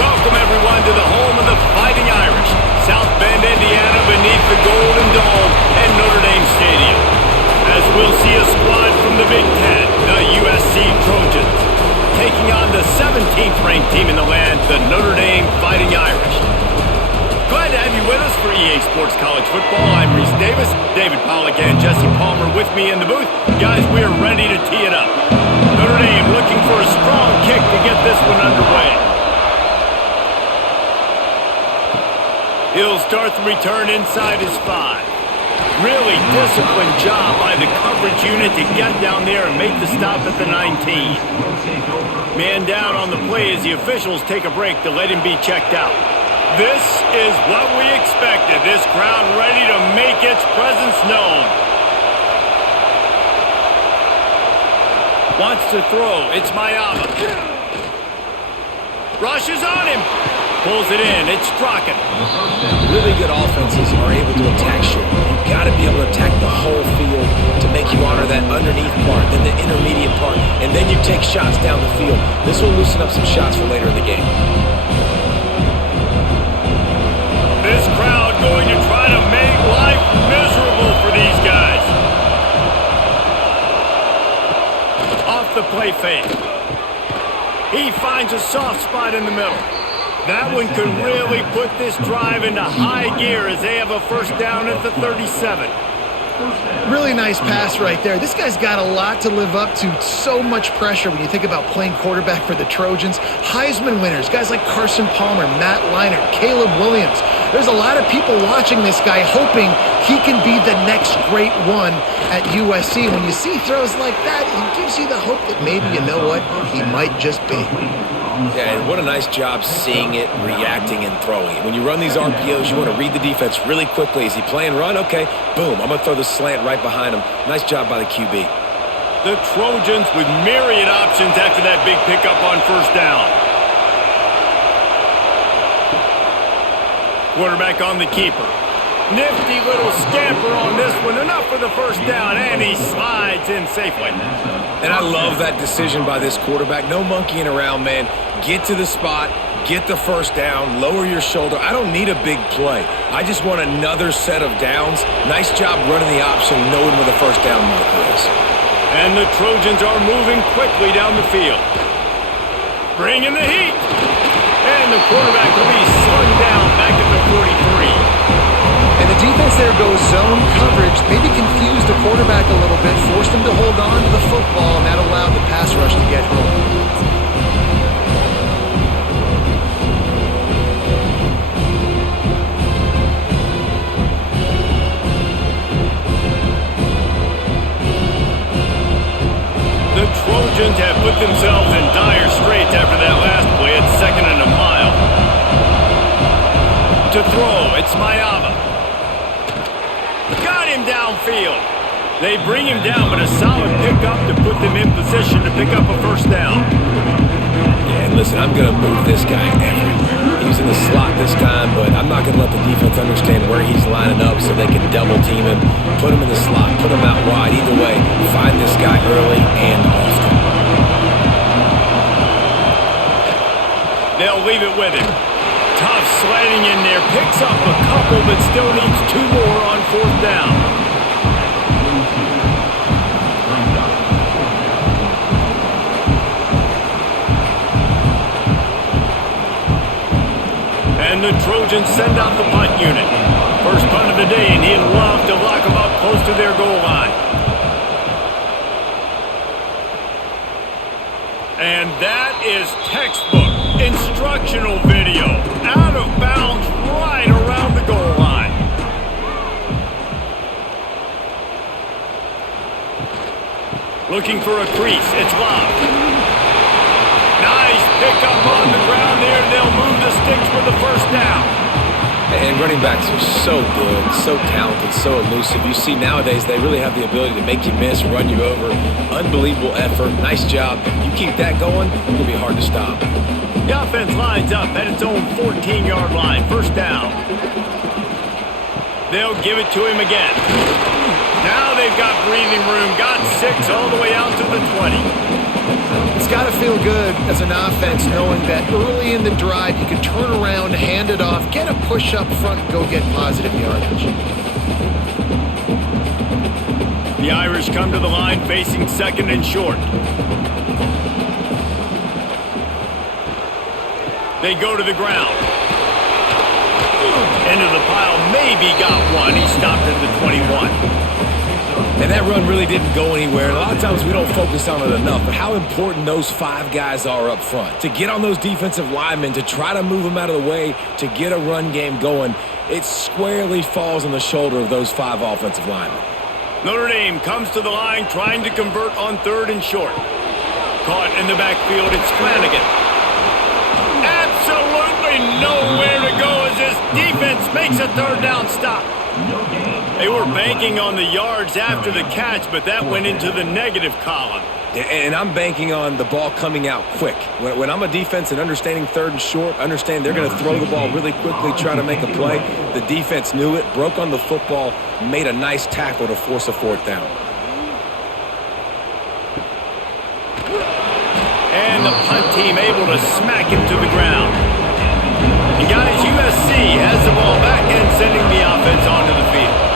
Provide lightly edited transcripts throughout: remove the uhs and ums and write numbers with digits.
Welcome, everyone, to the home of the Fighting Irish, South Bend, Indiana, beneath the Golden Dome at Notre Dame Stadium. As we'll see a squad from the Big Ten, the USC Trojans, taking on the 17th-ranked team in the land, the Notre Dame Fighting Irish. Glad to have you with us for EA Sports College Football. I'm Reese Davis, David Pollack and Jesse Palmer with me in the booth. Guys, we are ready to tee it up. Notre Dame looking for a strong kick to get this one underway. He'll start the return inside his 5. Really disciplined job by the coverage unit to get down there and make the stop at the 19. Man down on the play as the officials take a break to let him be checked out. This is what we expected. This crowd ready to make its presence known. Wants to throw. It's Mayava. Rushes on him. Pulls it in. It's Strachan. Really good offenses are able to attack short. You've got to be able to attack the whole field to make you honor that underneath part, then the intermediate part, and then you take shots down the field. This will loosen up some shots for later in the game. This crowd going to try to make life miserable for these guys. Off the play fake. He finds a soft spot in the middle. That one could really put this drive into high gear as they have a first down at the 37. Really nice pass right there. This guy's got a lot to live up to. So much pressure when you think about playing quarterback for the Trojans. Heisman winners, guys like Carson Palmer, Matt Leinart, Caleb Williams. There's a lot of people watching this guy hoping he can be the next great one at USC. When you see throws like that, it gives you the hope that maybe, you know what, he might just be. Yeah, and what a nice job seeing it, reacting, and throwing it. When you run these RPOs, you want to read the defense really quickly. Is he playing run? Okay, boom, I'm going to throw the slant right behind him. Nice job by the QB. The Trojans with myriad options after that big pickup on first down. Quarterback on the keeper. Nifty little scamper on this one. Enough for the first down, and he slides in safely. And I love that decision by this quarterback. No monkeying around, man. Get to the spot, get the first down, lower your shoulder. I don't need a big play. I just want another set of downs. Nice job running the option, knowing where the first down marker is. And the Trojans are moving quickly down the field. Bringing the heat. And the quarterback will be slung down back at the 43. And the defense there goes zone coverage, maybe confused the quarterback a little bit, forced him to hold on to the football, and that allowed the pass rush to get home. The Trojans have put themselves in dire straits after that last play at 2nd and a mile. To throw, it's Mayava. Got him downfield. They bring him down, but a solid pickup to put them in position to pick up a first down. Yeah, and listen, I'm going to move this guy everywhere. He was in the slot this time, but I'm not going to let the defense understand where he's lining up so they can double team him, put him in the slot, put him out wide. Either way, find this guy early and often. They'll leave it with him. Tough sliding in there, picks up a couple, but still needs 2 more on 4th down. And the Trojans send out the punt unit. First punt of the day, and he'd love to lock them up close to their goal line. And that is textbook instructional video. Out of bounds right around the goal line. Looking for a crease. It's Love. Nice pickup on the ground there. They'll move the sticks for the first down. And running backs are so good, so talented, so elusive. You see nowadays they really have the ability to make you miss, run you over. Unbelievable effort. Nice job. You keep that going, it'll be hard to stop. The offense lines up at its own 14-yard line. First down. They'll give it to him again. Now they've got breathing room. Got 6 all the way out to the 20. It's got to feel good as an offense knowing that early in the drive you can turn around, hand it off, get a push up front, and go get positive yardage. The Irish come to the line facing second and short. They go to the ground. Into the pile, maybe got one. He stopped at the 21. And that run really didn't go anywhere. And a lot of times we don't focus on it enough, but how important those 5 guys are up front. To get on those defensive linemen, to try to move them out of the way, to get a run game going, it squarely falls on the shoulder of those 5 offensive linemen. Notre Dame comes to the line trying to convert on third and short. Caught in the backfield, it's Flanagan. Absolutely nowhere to go as this defense makes a third down stop. They were banking on the yards after the catch, but that went into the negative column. And I'm banking on the ball coming out quick. When I'm a defense and understanding third and short, understand they're going to throw the ball really quickly, try to make a play. The defense knew it, broke on the football, made a nice tackle to force a fourth down. And the punt team able to smack him to the ground. And guys, USC has the ball back and sending the offense onto the field.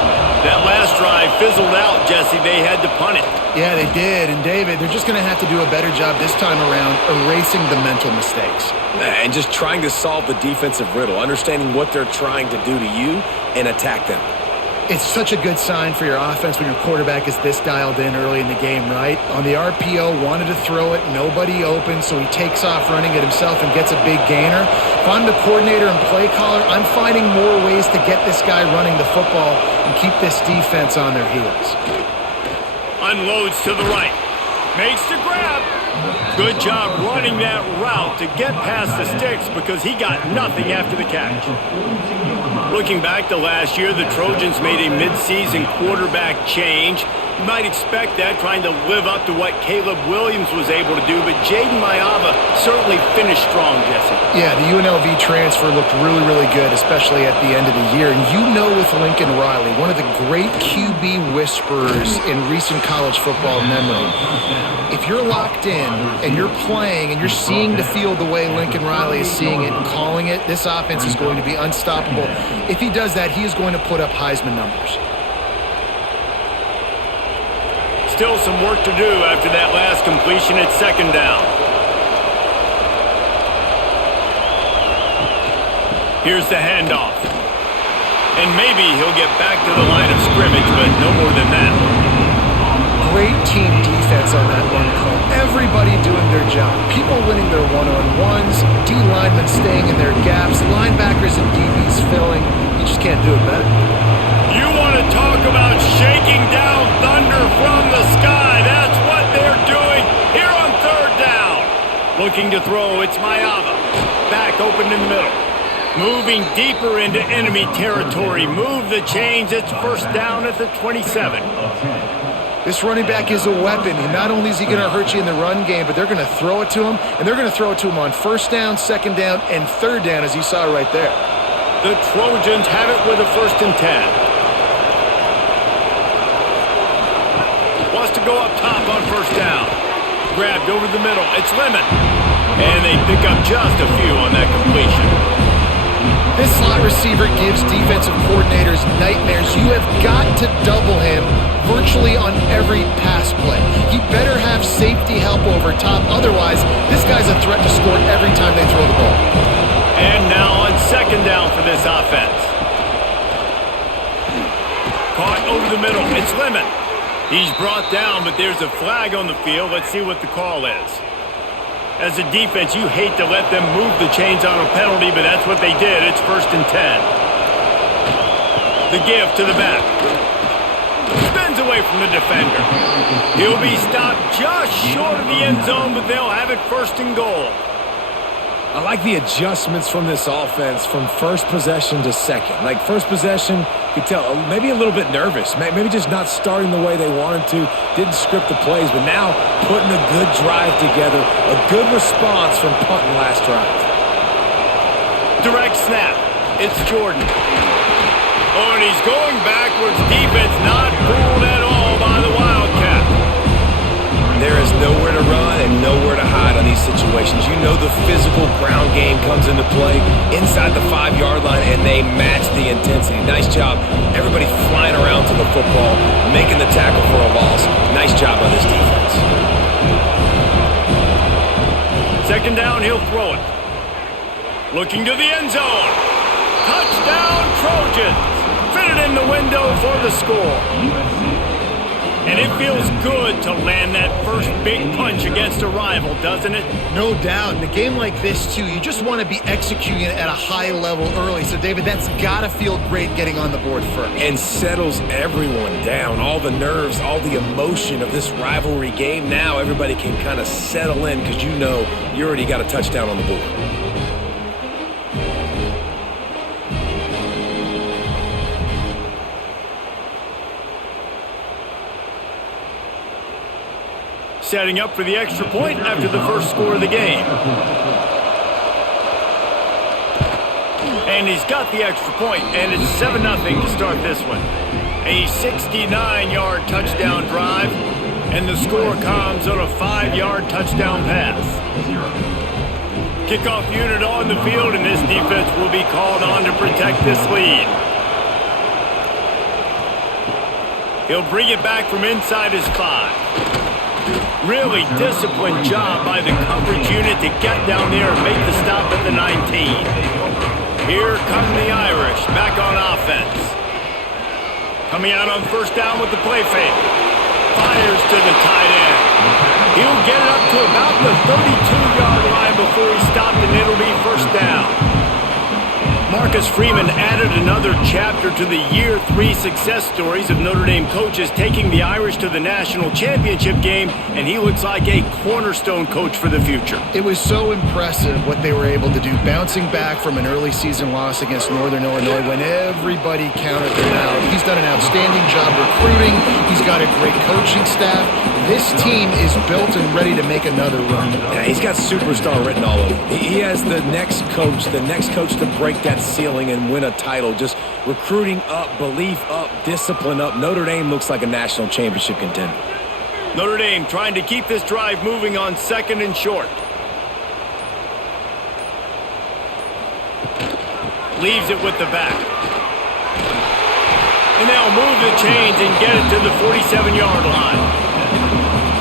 That last drive fizzled out, Jesse. They had to punt it. Yeah, they did. And, David, they're just going to have to do a better job this time around erasing the mental mistakes. And just trying to solve the defensive riddle, understanding what they're trying to do to you and attack them. It's such a good sign for your offense when your quarterback is this dialed in early in the game, right? On the RPO, wanted to throw it, nobody open, so he takes off running it himself and gets a big gainer. If I'm the coordinator and play caller, I'm finding more ways to get this guy running the football and keep this defense on their heels. Unloads to the right. Makes the grab. Good job running that route to get past the sticks because he got nothing after the catch. Looking back to last year, the Trojans made a midseason quarterback change. You might expect that, trying to live up to what Caleb Williams was able to do, but Jaden Maiava certainly finished strong, Jesse. Yeah, the UNLV transfer looked really, really good, especially at the end of the year. And you know with Lincoln Riley, one of the great QB whisperers in recent college football memory, if you're locked in and you're playing and you're seeing the field the way Lincoln Riley is seeing it and calling it, this offense is going to be unstoppable. If he does that, he is going to put up Heisman numbers. Still some work to do after that last completion at second down. Here's the handoff. And maybe he'll get back to the line of scrimmage, but no more than that. Great team defense on that one call. Everybody doing their job. People winning their one-on-ones, D linemen staying in their gaps, linebackers and DBs filling. You just can't do it better. You want to talk about shaking down thunder from the sky. That's what they're doing here on third down. Looking to throw, it's Maiava. Back open in the middle. Moving deeper into enemy territory. Move the chains. It's first down at the 27. This running back is a weapon. And not only is he going to hurt you in the run game, but they're going to throw it to him. And they're going to throw it to him on first down, second down, and third down, as you saw right there. The Trojans have it with a 1st and 10. Wants to go up top on first down. Grabbed over the middle. It's Lemon. And they pick up just a few on that completion. This slot receiver gives defensive coordinators nightmares. You have got to double him virtually on every pass play. He better have safety help over top. Otherwise, this guy's a threat to score every time they throw the ball. And now on second down for this offense. Caught over the middle. It's Lemon. He's brought down, but there's a flag on the field. Let's see what the call is. As a defense, you hate to let them move the chains on a penalty, but that's what they did. It's 1st and 10. The give to the back. Spins away from the defender. He'll be stopped just short of the end zone, but they'll have it 1st and goal. I like the adjustments from this offense from first possession to second. Like first possession, you could tell maybe a little bit nervous. Maybe just not starting the way they wanted to. Didn't script the plays, but now putting a good drive together. A good response from punting last drive. Direct snap. It's Jordan. Oh, and he's going backwards. Defense not fooled at all by the Wildcat. There is nowhere to run and nowhere to hide on these situations. You know the physical ground game comes into play inside the 5-yard line, and they match the intensity. Nice job. Everybody flying around to the football, making the tackle for a loss. Nice job by this defense. Second down, he'll throw it. Looking to the end zone. Touchdown, Trojans. Fitted in the window for the score. And it feels good to land that first big punch against a rival, doesn't it? No doubt. In a game like this, too, you just want to be executing it at a high level early. So, David, that's got to feel great getting on the board first. And settles everyone down. All the nerves, all the emotion of this rivalry game. Now everybody can kind of settle in because you know you already got a touchdown on the board. Setting up for the extra point after the first score of the game. And he's got the extra point, and it's 7-0 to start this one. A 69-yard touchdown drive, and the score comes on a 5-yard touchdown pass. Kickoff unit on the field, and this defense will be called on to protect this lead. He'll bring it back from inside his 5. Really disciplined job by the coverage unit to get down there and make the stop at the 19. Here come the Irish back on offense. Coming out on first down with the play fake. Fires to the tight end. He'll get it up to about the 32-yard line before he stopped, and it'll be first down. Marcus Freeman added another chapter to the Year 3 success stories of Notre Dame coaches taking the Irish to the national championship game, and he looks like a cornerstone coach for the future. It was so impressive what they were able to do, bouncing back from an early season loss against Northern Illinois when everybody counted them out. He's done an outstanding job recruiting. He's got a great coaching staff. This team is built and ready to make another run. Yeah, he's got superstar written all over him. He has the next coach to break that ceiling and win a title. Just recruiting up, belief up, discipline up. Notre Dame looks like a national championship contender. Notre Dame trying to keep this drive moving on second and short. Leaves it with the back. And they'll move the chains and get it to the 47-yard line.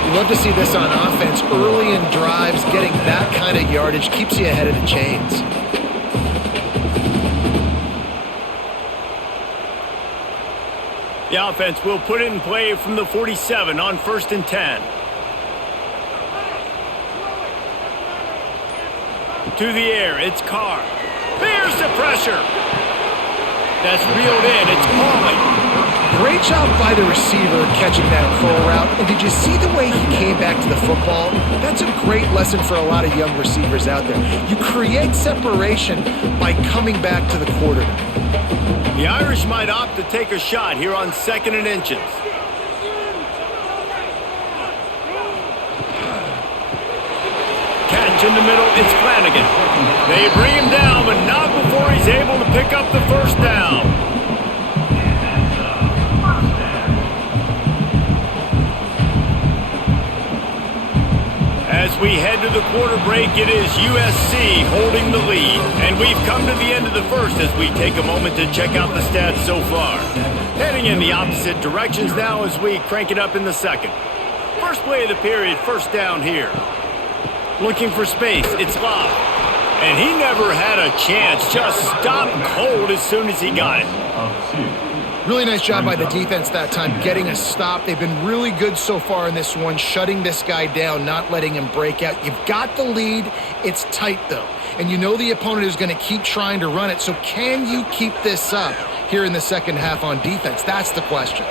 You love to see this on offense. Early in drives, getting that kind of yardage keeps you ahead of the chains. The offense will put it in play from the 47 on 1st and 10. To the air, it's Carr. There's the pressure. That's reeled in. It's Pauly. Great job by the receiver catching that full route. And did you see the way he came back to the football? That's a great lesson for a lot of young receivers out there. You create separation by coming back to the quarterback. The Irish might opt to take a shot here on 2nd and inches. Catch in the middle, it's Flanagan. They bring him down, but not before he's able to pick up the first down. As we head to the quarter break, it is USC holding the lead. And we've come to the end of the first as we take a moment to check out the stats so far. Heading in the opposite directions now as we crank it up in the second. First play of the period, first down here. Looking for space, it's Love. And he never had a chance, just stopped cold as soon as he got it. Really nice job by the defense that time, getting a stop. They've been really good so far in this one, shutting this guy down, not letting him break out. You've got the lead. It's tight, though. And you know the opponent is going to keep trying to run it. So can you keep this up here in the second half on defense? That's the question.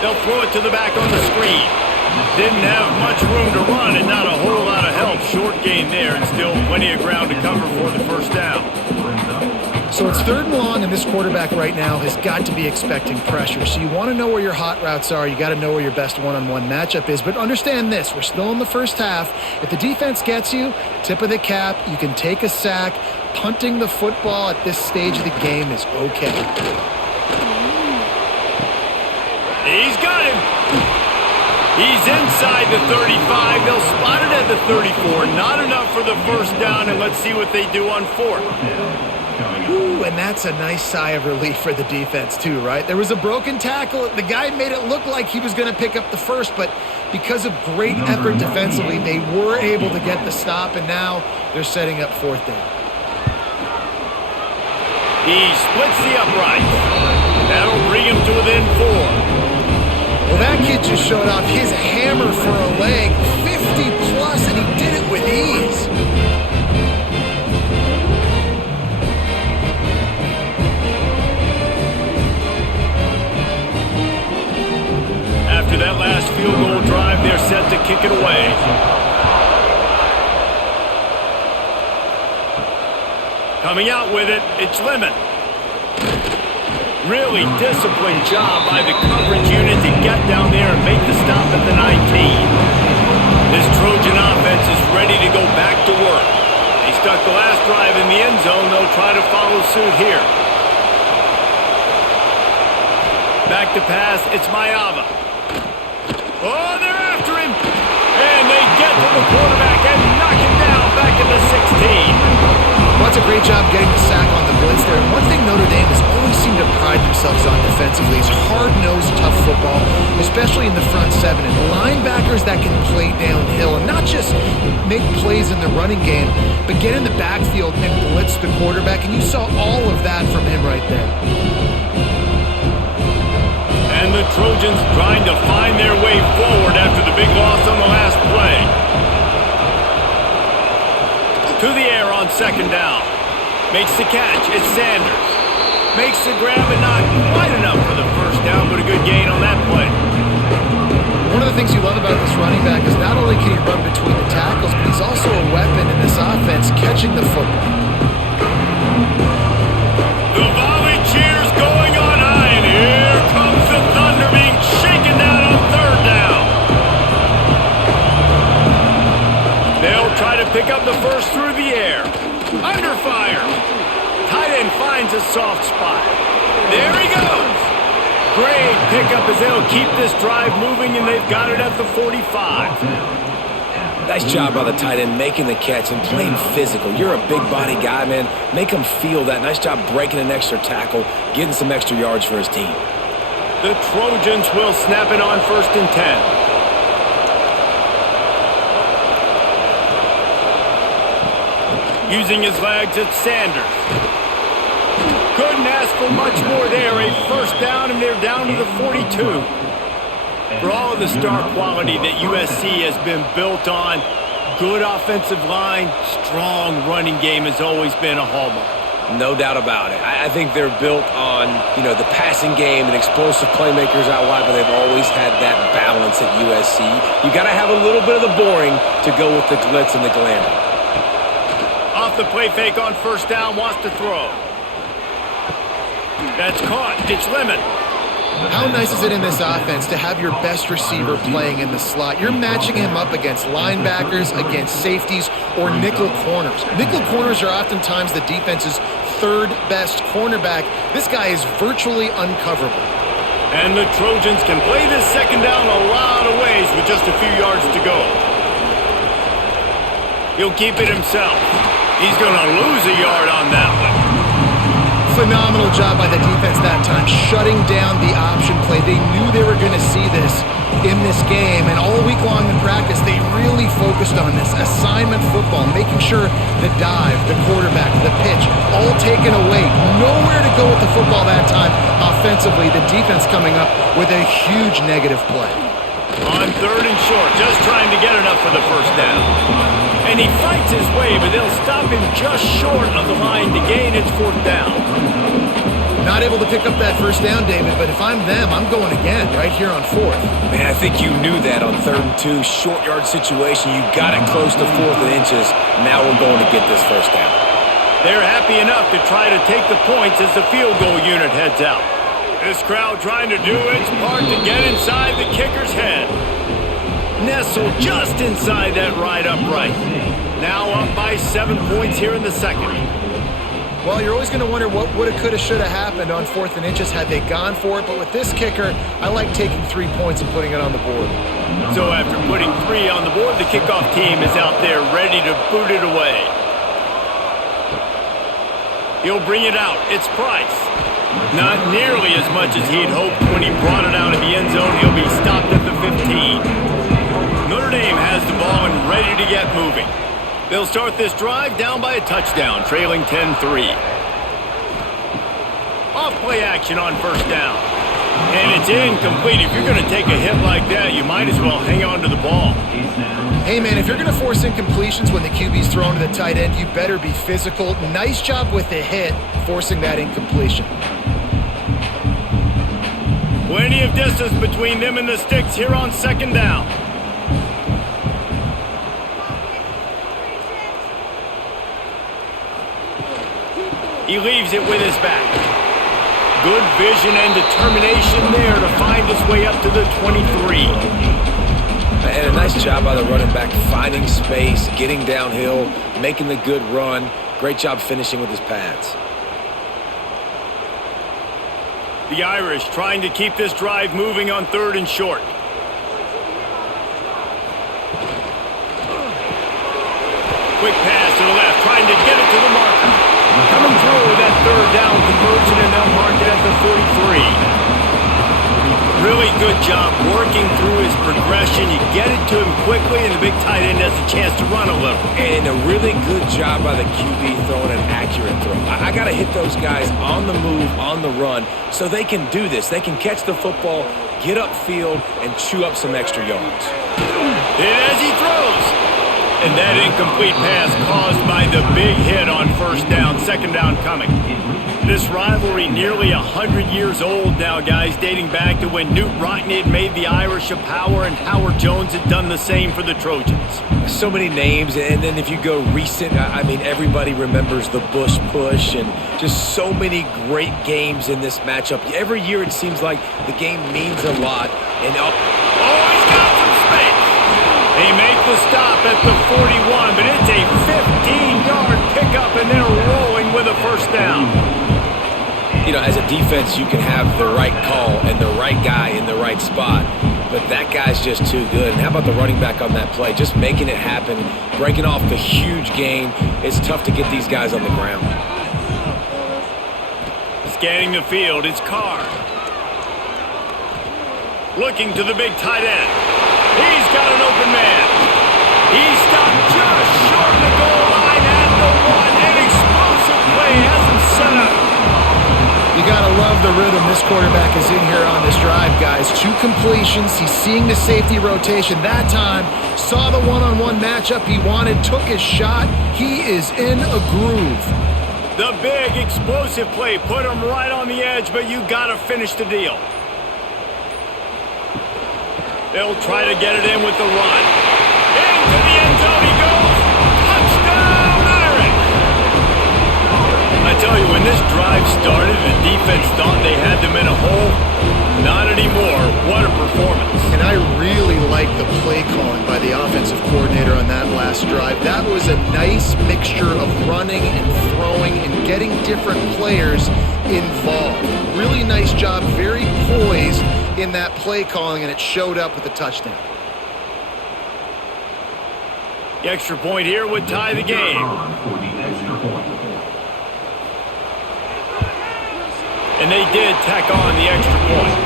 They'll throw it to the back on the screen. Didn't have much room to run and not a whole lot of help. Short gain there and still plenty of ground to cover for the first down. So it's 3rd and long, and this quarterback right now has got to be expecting pressure. So you want to know where your hot routes are. You got to know where your best one-on-one matchup is. But understand this, we're still in the first half. If the defense gets you, tip of the cap, you can take a sack. Punting the football at this stage of the game is okay. He's got him. He's inside the 35. They'll spot it at the 34. Not enough for the first down, and let's see what they do on fourth. Ooh, and that's a nice sigh of relief for the defense too, right? There was a broken tackle. The guy made it look like he was going to pick up the first, but because of great effort defensively, they were able to get the stop, and now they're setting up fourth down. He splits the uprights. That'll bring him to within 4. Well, that kid just showed off his hammer for a leg, 50 plus, and he did it with ease. After that last field goal drive, they're set to kick it away. Coming out with it, it's Lemon. Really disciplined job by the coverage unit to get down there and make the stop at the 19. This Trojan offense is ready to go back to work. They stuck the last drive in the end zone. They'll try to follow suit here. Back to pass, it's Mayava. Oh, they're after him! And they get to the quarterback and knock him down back at the 16. Well, that's a great job getting the sack on the blitz there. One thing Notre Dame has always seemed to pride themselves on defensively is hard-nosed, tough football, especially in the front seven. And linebackers that can play downhill and not just make plays in the running game, but get in the backfield and blitz the quarterback. And you saw all of that from him right there. And the Trojans trying to find their way forward after the big loss on the last play. To the air on second down. Makes the catch. It's Sanders. Makes the grab and not quite enough for the first down, but a good gain on that play. One of the things you love about this running back is not only can he run between the tackles, but he's also a weapon in this offense catching the football. The volley cheers going on high, and here comes the Thunder being shaken down on third down. They'll try to pick up the first through the air. Under fire. Tight end finds a soft spot. There he goes. Great pickup as they'll keep this drive moving, and they've got it at the 45. Nice job by the tight end making the catch and playing physical. You're a big body guy, man. Make him feel that. Nice job breaking an extra tackle, getting some extra yards for his team. The Trojans will snap it on 1st and 10. Using his legs, it's Sanders. Couldn't ask for much more there. A first down, and they're down to the 42. For all of the star quality that USC has been built on, good offensive line, strong running game has always been a hallmark. No doubt about it. I think they're built on, the passing game and explosive playmakers out wide, but they've always had that balance at USC. You got to have a little bit of the boring to go with the glitz and the glamour. Off the play fake on first down, wants to throw. That's caught. It's Lemon. How nice is it in this offense to have your best receiver playing in the slot? You're matching him up against linebackers, against safeties, or nickel corners. Nickel corners are oftentimes the defense's third best cornerback. This guy is virtually uncoverable. And the Trojans can play this second down a lot of ways with just a few yards to go. He'll keep it himself. He's going to lose a yard on that one. Phenomenal job by the defense that time, shutting down the option play. They knew they were going to see this in this game, and all week long in practice, they really focused on this. Assignment football, making sure the dive, the quarterback, the pitch, all taken away. Nowhere to go with the football that time. Offensively, the defense coming up with a huge negative play. On 3rd and short, just trying to get enough for the first down. And he fights his way, but they'll stop him just short of the line to gain its 4th down. Not able to pick up that first down, David, but if I'm them, I'm going again right here on 4th. Man, I think you knew that on 3rd and 2, short yard situation. You got it close to 4th and inches. Now we're going to get this first down. They're happy enough to try to take the points as the field goal unit heads out. This crowd trying to do its part to get inside the kicker's head. Nestled just inside that right upright. Now up by 7 points here in the second. Well, you're always going to wonder what woulda, coulda, shoulda happened on 4th and inches had they gone for it. But with this kicker, I like taking 3 points and putting it on the board. So after putting 3 on the board, the kickoff team is out there ready to boot it away. He'll bring it out. It's Price. Not nearly as much as he'd hoped when he brought it out of the end zone. He'll be stopped at the 15. Notre Dame has the ball and ready to get moving. They'll start this drive down by a touchdown, trailing 10-3. Off play action on first down. And it's incomplete. If you're going to take a hit like that, you might as well hang on to the ball. Hey, man, if you're going to force incompletions when the QB's thrown to the tight end, you better be physical. Nice job with the hit, forcing that incompletion. Plenty of distance between them and the sticks here on second down. He leaves it with his back. Good vision and determination there to find his way up to the 23. And a nice job by the running back, finding space, getting downhill, making the good run. Great job finishing with his pads. The Irish trying to keep this drive moving on 3rd and short. Quick pass to the left, trying to get it to the marker. Coming through with that 3rd down conversion, and they'll mark it at the 43. Really good job working through his progression. You get it to him quickly, and the big tight end has a chance to run a little. And a really good job by the QB throwing an accurate throw. I got to hit those guys on the move, on the run, so they can do this. They can catch the football, get upfield, and chew up some extra yards. And as he throws, and that incomplete pass caused by the big hit on first down, second down coming. This rivalry nearly 100 years old now, guys, dating back to when Newt Rockne had made the Irish a power and Howard Jones had done the same for the Trojans. So many names, and then if you go recent, I mean, everybody remembers the Bush push and just so many great games in this matchup. Every year it seems like the game means a lot. And he's got some space. They make the stop at the 41, but it's a 15-yard pickup, and they're rolling with a first down. You know, as a defense, you can have the right call and the right guy in the right spot, but that guy's just too good. And how about the running back on that play? Just making it happen, breaking off the huge gain. It's tough to get these guys on the ground. Scanning the field, it's Carr. Looking to the big tight end. He's got an open man. He's stopped just short of the goal line at the 1. An explosive play has him set up. You got to love the rhythm this quarterback is in here on this drive, guys. 2 completions. He's seeing the safety rotation. That time, saw the one-on-one matchup he wanted, took his shot. He is in a groove. The big explosive play put him right on the edge, but you got to finish the deal. They'll try to get it in with the run. Into the end zone he goes. Touchdown, Irish! I tell you, when this drive started, the defense thought they had them in a hole. Not anymore. What a performance. And I really like the play calling by the offensive coordinator on that last drive. That was a nice mixture of running and throwing and getting different players involved. Really nice job, very poised in that play calling, and it showed up with a touchdown. The extra point here would tie the game. And they did tack on the extra point.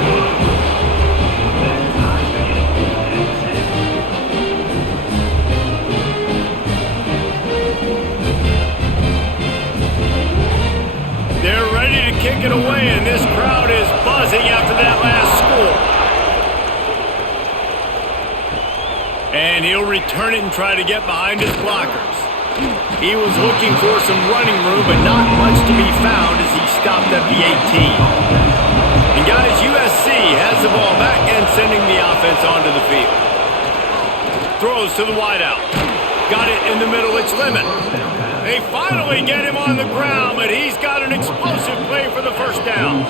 They're ready to kick it away, and this crowd is buzzing after that last score. And he'll return it and try to get behind his blockers. He was looking for some running room, but not much to be found as he stopped at the 18. And guys, USC has the ball back and sending the offense onto the field. Throws to the wideout. Got it in the middle, it's Lemon. They finally get him on the ground, but he's got an explosive play for the first down.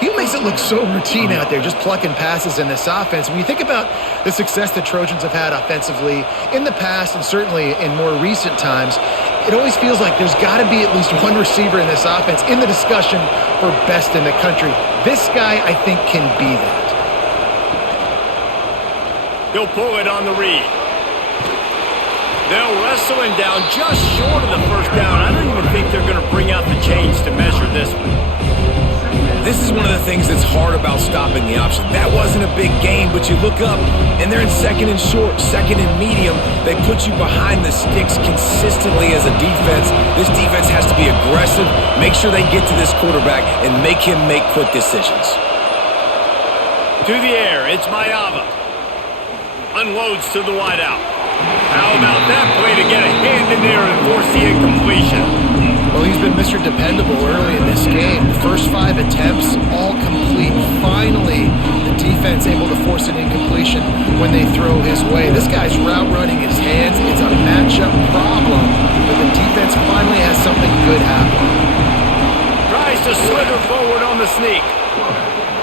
He makes it look so routine out there, just plucking passes in this offense. When you think about the success the Trojans have had offensively in the past and certainly in more recent times, it always feels like there's got to be at least one receiver in this offense in the discussion for best in the country. This guy, I think, can be that. He'll pull it on the read. They'll wrestle him down just short of the first down. I don't even think they're going to bring out the chains to measure this one. This is one of the things that's hard about stopping the option. That wasn't a big gain, but you look up, and they're in second and short, second and medium. They put you behind the sticks consistently as a defense. This defense has to be aggressive, make sure they get to this quarterback, and make him make quick decisions. To the air, it's Mayava. Unloads to the wideout. How about that play to get a hand in there and force the incompletion? Well, he's been Mr. Dependable early in this game. The first 5 attempts, all complete. Finally, the defense able to force an incompletion when they throw his way. This guy's route running his hands. It's a matchup problem, but the defense finally has something good happen. Tries to slither forward on the sneak.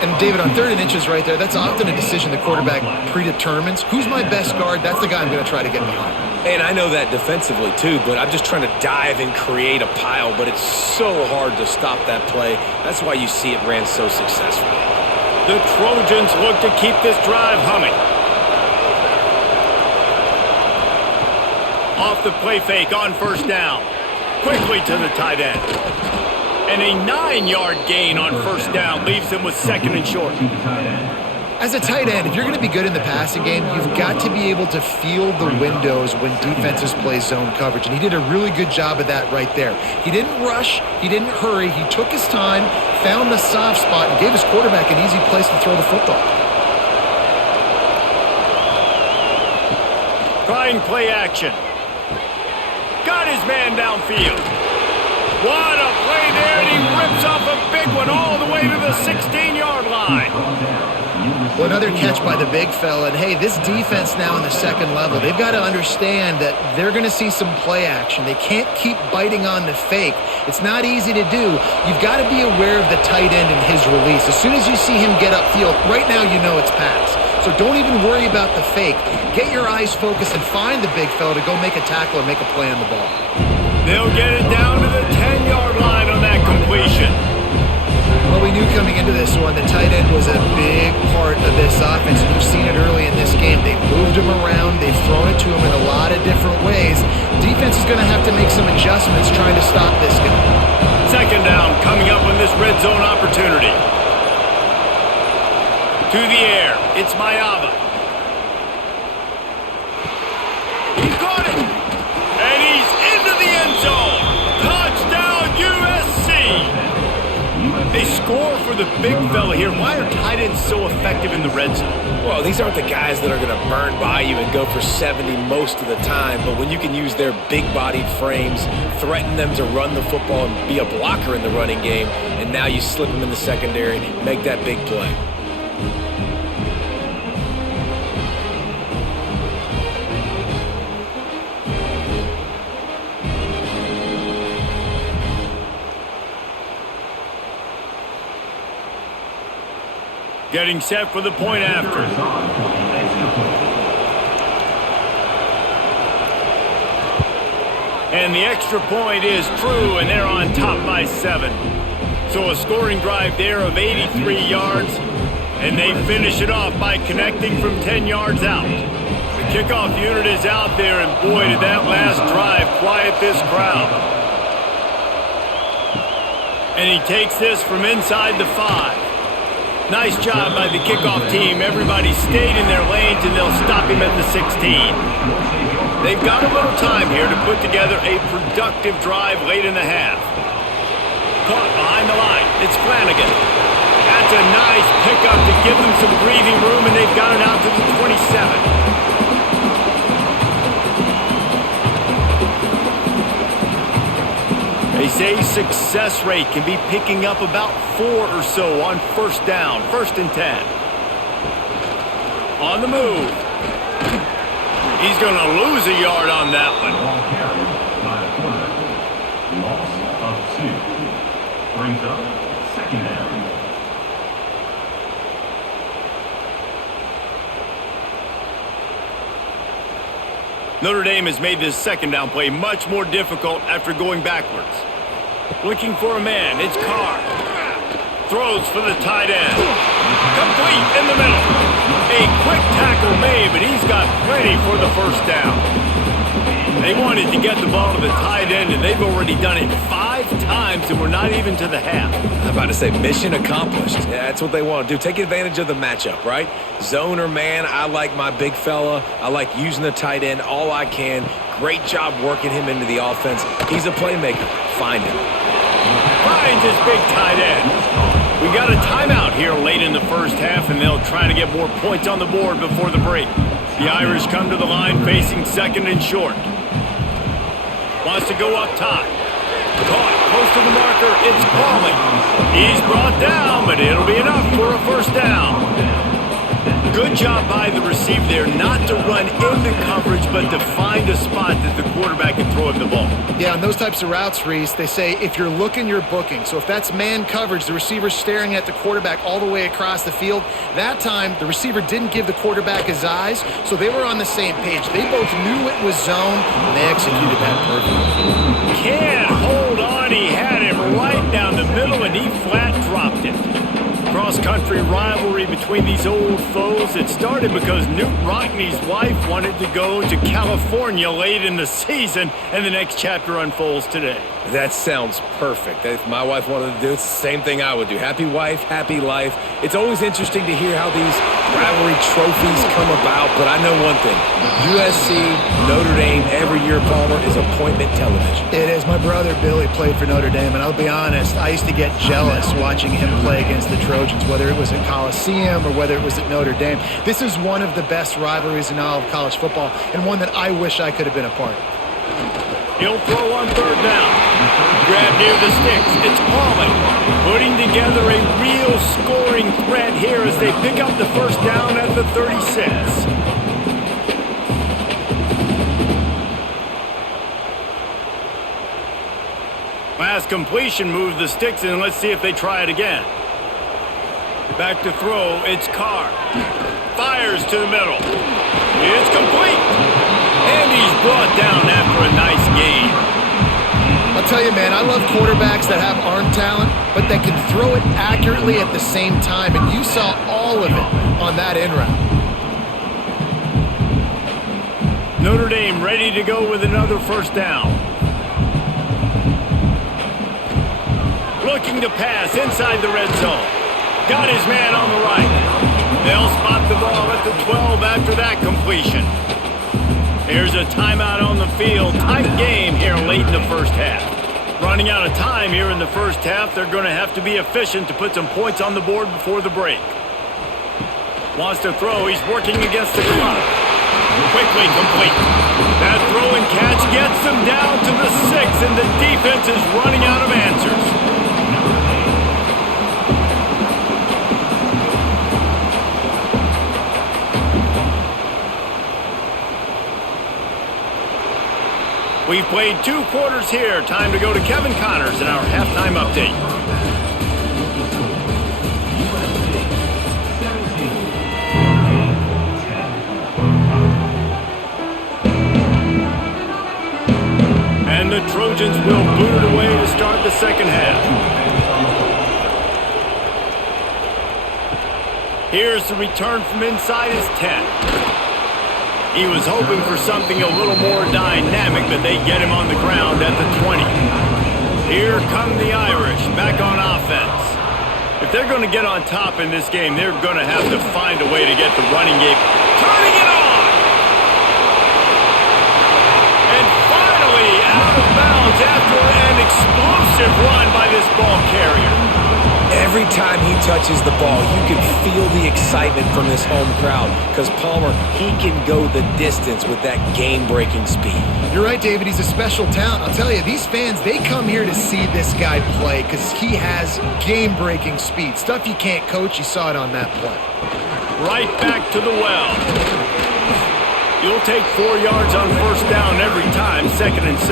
And David, on 3rd and inches right there, that's often a decision the quarterback predetermines. Who's my best guard? That's the guy I'm going to try to get behind. And I know that defensively too, but I'm just trying to dive and create a pile, but it's so hard to stop that play. That's why you see it ran so successfully. The Trojans look to keep this drive humming. Off the play fake on first down. Quickly to the tight end. And a 9-yard gain on first down leaves him with second and short. As a tight end, if you're going to be good in the passing game, you've got to be able to feel the windows when defenses play zone coverage. And he did a really good job of that right there. He didn't rush. He didn't hurry. He took his time, found the soft spot, and gave his quarterback an easy place to throw the football. Trying play action. Got his man downfield. What a play there, and he rips off a big one all the way to the 16-yard line. Well, another catch by the big fella. And, hey, this defense now in the second level, they've got to understand that they're going to see some play action. They can't keep biting on the fake. It's not easy to do. You've got to be aware of the tight end and his release. As soon as you see him get upfield, right now you know it's pass. So don't even worry about the fake. Get your eyes focused and find the big fella to go make a tackle or make a play on the ball. They'll get it down to the 10-yard line on that completion. Well, we knew coming into this one the tight end was a big part of this offense, and you've seen it early in this game. They've moved him around. They've thrown it to him in a lot of different ways. Defense is going to have to make some adjustments trying to stop this guy. Second down coming up on this red zone opportunity. To the air, it's Mayava. He caught it, and he's into the end zone. Touchdown, USC. They score for the big fella here. Why are tight ends so effective in the red zone? Well, these aren't the guys that are going to burn by you and go for 70 most of the time, but when you can use their big-bodied frames, threaten them to run the football and be a blocker in the running game, and now you slip them in the secondary, make that big play. Getting set for the point after. And the extra point is true, and they're on top by 7. So a scoring drive there of 83 yards, and they finish it off by connecting from 10 yards out. The kickoff unit is out there, and boy, did that last drive quiet this crowd. And he takes this from inside the 5. Nice job by the kickoff team. Everybody stayed in their lanes, and they'll stop him at the 16. They've got a little time here to put together a productive drive late in the half. Caught behind the line. It's Flanagan. That's a nice pickup to give them some breathing room, and they've got it out to the 27. They say success rate can be picking up about 4 or so on first down, 1st and 10. On the move. He's going to lose a yard on that one. Loss of 2. Brings up 2nd down. Notre Dame has made this 2nd down play much more difficult after going backwards. Looking for a man, it's Carr. throws for the tight end. Complete in the middle. A quick tackle made, but he's got plenty for the first down. They wanted to get the ball to the tight end, and they've already done it 5 times, and we're not even to the half. I'm about to say mission accomplished. Yeah, that's what they want to do. Take advantage of the matchup, right? Zone or man, I like my big fella. I like using the tight end all I can. Great job working him into the offense. He's a playmaker. Find him. Finds his big tight end. We got a timeout here late in the first half, and they'll try to get more points on the board before the break. The Irish come to the line facing second and short. Wants to go up top. Caught close to the marker. It's Pauling. He's brought down, but it'll be enough for a first down. Good job by the receiver there not to run into coverage, but to find a spot that the quarterback can throw him the ball. Yeah, on those types of routes, Reese, they say if you're looking, you're booking. So if that's man coverage, the receiver's staring at the quarterback all the way across the field. That time, the receiver didn't give the quarterback his eyes, so they were on the same page. They both knew it was zone, and they executed that perfectly. Can't hold on. He had it right down the middle, and he flat dropped it. Cross-country rivalry between these old foes. It started because Newt Rockney's wife wanted to go to California late in the season, and the next chapter unfolds today. That sounds perfect. If my wife wanted to do it, it's the same thing I would do. Happy wife, happy life. It's always interesting to hear how these rivalry trophies come about, but I know one thing. USC, Notre Dame, every year, Palmer, is appointment television. It is. My brother Billy played for Notre Dame, and I'll be honest, I used to get jealous watching him play against the Trojans, whether it was at Coliseum or whether it was at Notre Dame. This is one of the best rivalries in all of college football, and one that I wish I could have been a part of. He'll throw on third down. Grab near the sticks. It's Pauling putting together a real scoring threat here as they pick up the first down at the 36. Last completion moves the sticks in. Let's see if they try it again. Back to throw. It's Carr. Fires to the middle. It's complete. And he's brought down after a nice gain. I'll tell you, man, I love quarterbacks that have arm talent, but that can throw it accurately at the same time, and you saw all of it on that in route. Notre Dame ready to go with another first down. Looking to pass inside the red zone. Got his man on the right. They'll spot the ball at the 12 after that completion. Here's a timeout on the field. Tight game here late in the first half. Running out of time here in the first half. They're going to have to be efficient to put some points on the board before the break. Wants to throw. He's working against the clock. Quickly complete. That throw and catch gets them down to the 6, and the defense is running out of answers. We've played 2 quarters here. Time to go to Kevin Connors in our halftime update. And the Trojans will boot it away to start the second half. Here's the return from inside his 10. He was hoping for something a little more dynamic, but they get him on the ground at the 20. Here come the Irish back on offense. If they're going to get on top in this game, they're going to have to find a way to get the running game. Turning it on! And finally out of bounds after an explosive run by this ball carrier. Every time he touches the ball, you can feel the excitement from this home crowd because Palmer, he can go the distance with that game-breaking speed. You're right, David. He's a special talent. I'll tell you, these fans, they come here to see this guy play because he has game-breaking speed. Stuff you can't coach. You saw it on that play. Right back to the well. You'll take 4 yards on first down every time, 2nd and 6.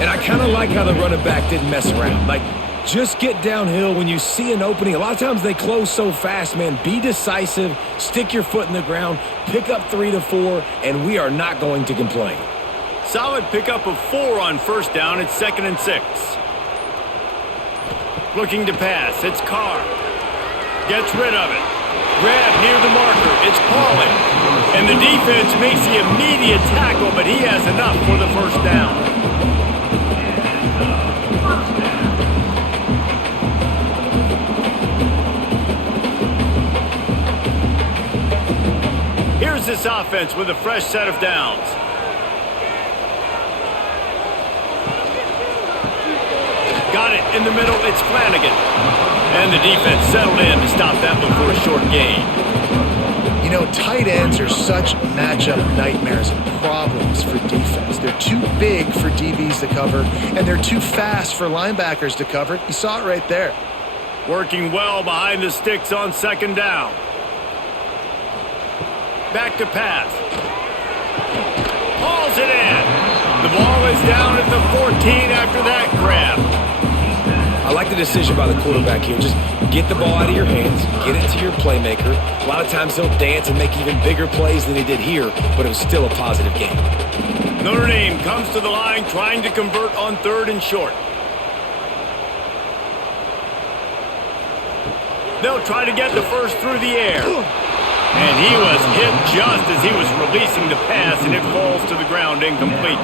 And I kind of like how the running back didn't mess around. Like, just get downhill when you see an opening. A lot of times they close so fast, man. Be decisive, stick your foot in the ground, pick up 3 to 4, and we are not going to complain. Solid pickup of 4 on first down. It's 2nd and 6. Looking to pass. It's Carr. Gets rid of it. Grab near the marker. It's Pauling. And the defense makes the immediate tackle, but he has enough for the first down. Here's this offense with a fresh set of downs. Got it in the middle. It's Flanagan. And the defense settled in to stop that one for a short gain. You know, tight ends are such matchup nightmares and problems for defense. They're too big for DBs to cover, and they're too fast for linebackers to cover. You saw it right there. Working well behind the sticks on second down. Back to pass. Hauls it in. The ball is down at the 14 after that grab. I like the decision by the quarterback here. Just get the ball out of your hands, get it to your playmaker. A lot of times he'll dance and make even bigger plays than he did here, but it was still a positive game. Notre Dame comes to the line trying to convert on 3rd and short. They'll try to get the first through the air. And he was hit just as he was releasing the pass, and it falls to the ground incomplete.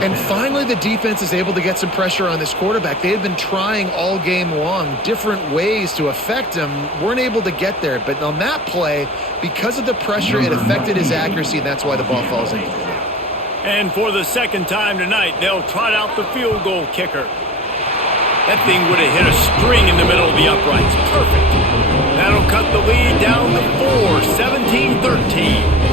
And finally, the defense is able to get some pressure on this quarterback. They had been trying all game long different ways to affect him, weren't able to get there. But on that play, because of the pressure, it affected his accuracy, and that's why the ball falls in. And for the second time tonight, they'll trot out the field goal kicker. That thing would have hit a string in the middle of the uprights. Perfect. That'll cut the lead down to 4, 17-13.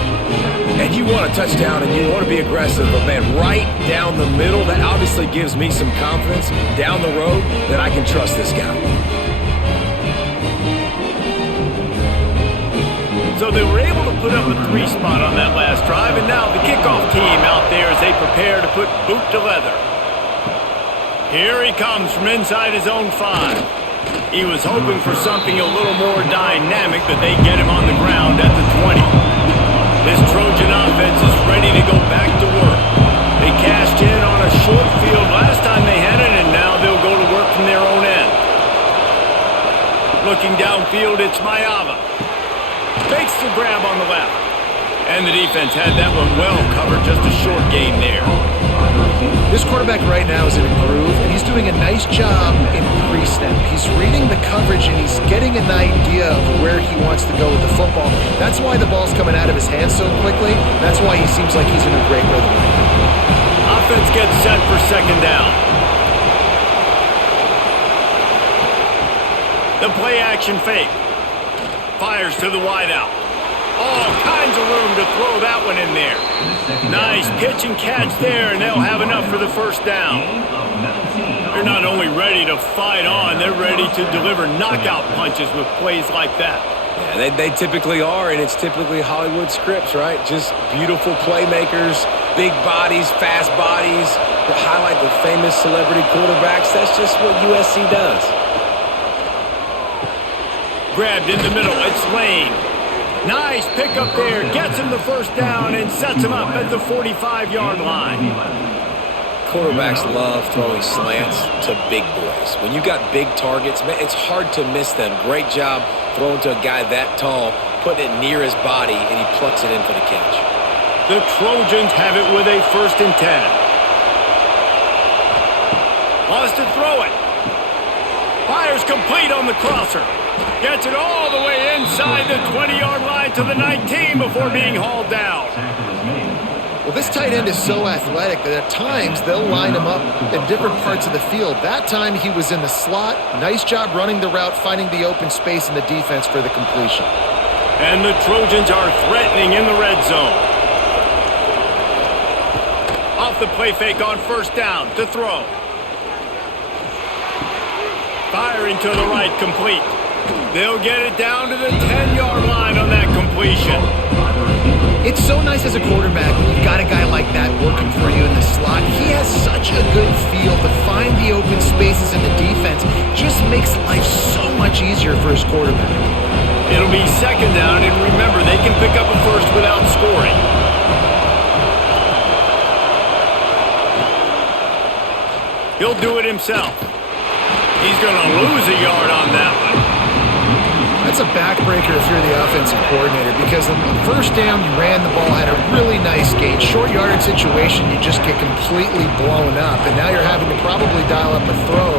And you want a touchdown and you want to be aggressive, but man, right down the middle, that obviously gives me some confidence down the road that I can trust this guy. So they were able to put up a 3 spot on that last drive, and now the kickoff team out there as they prepare to put boot to leather. Here he comes from inside his own 5. He was hoping for something a little more dynamic, but they get him on the ground at the 20. This Trojan offense is ready to go back to work. They cashed in on a short field last time they had it, and now they'll go to work from their own end. Looking downfield, it's Mayava. Makes the grab on the left. And the defense had that one well covered, just a short gain there. This quarterback right now is in a groove, and he's doing a nice job in pre-snap. He's reading the coverage, and he's getting an idea of where he wants to go with the football. That's why the ball's coming out of his hands so quickly. That's why he seems like he's in a great rhythm right now. Offense gets set for second down. The play-action fake. Fires to the wideout. All kinds of room to throw that one in there. Nice pitch and catch there, and they'll have enough for the first down. They're not only ready to fight on, they're ready to deliver knockout punches with plays like that. Yeah, they typically are, and it's typically Hollywood scripts, right? Just beautiful playmakers, big bodies, fast bodies, to highlight the famous celebrity quarterbacks. That's just what USC does. Grabbed in the middle, it's Lane. Nice pick up there, gets him the first down and sets him up at the 45-yard line. Quarterbacks love throwing slants to big boys. When you got big targets, man, it's hard to miss them. Great job throwing to a guy that tall, putting it near his body, and he plucks it in for the catch. The Trojans have it with a 1st and 10. Wants to throw it. Fires complete on the crosser. Gets it all the way inside the 20-yard line to the 19 before being hauled down. Well, this tight end is so athletic that at times they'll line him up in different parts of the field. That time he was in the slot. Nice job running the route, finding the open space in the defense for the completion. And the Trojans are threatening in the red zone. Off the play fake on first down to throw. Firing to the right, complete. They'll get it down to the 10-yard line on that completion. It's so nice as a quarterback when you've got a guy like that working for you in the slot. He has such a good feel to find the open spaces in the defense. Just makes life so much easier for his quarterback. It'll be second down, and remember, they can pick up a first without scoring. He'll do it himself. He's going to lose a yard on that one. That's a backbreaker if you're the offensive coordinator, because on the first down, you ran the ball, had a really nice gain. Short yardage situation, you just get completely blown up, and now you're having to probably dial up a throw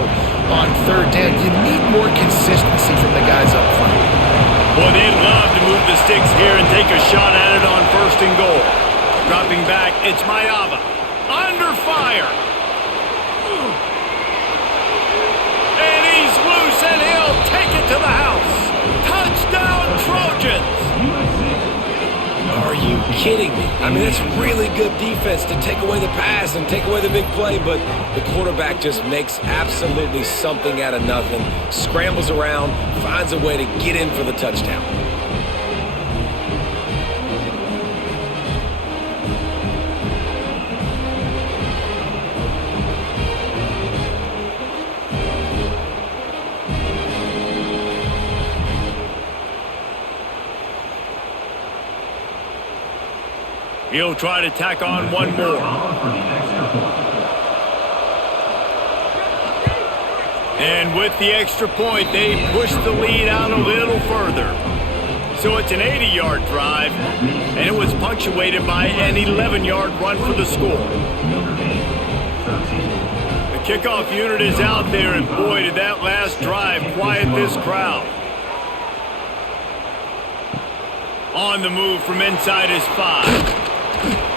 on third down. You need more consistency from the guys up front. Well, they'd love to move the sticks here and take a shot at it on first and goal. Dropping back, it's Mayava. Under fire. And he's loose, and he'll take it to the house. Touchdown, Trojans! Are you kidding me? I mean, that's really good defense to take away the pass and take away the big play, but the quarterback just makes absolutely something out of nothing, scrambles around, finds a way to get in for the touchdown. He'll try to tack on one more. And with the extra point, they push the lead out a little further. So it's an 80-yard drive, and it was punctuated by an 11-yard run for the score. The kickoff unit is out there, and boy, did that last drive quiet this crowd. On the move from inside his 5.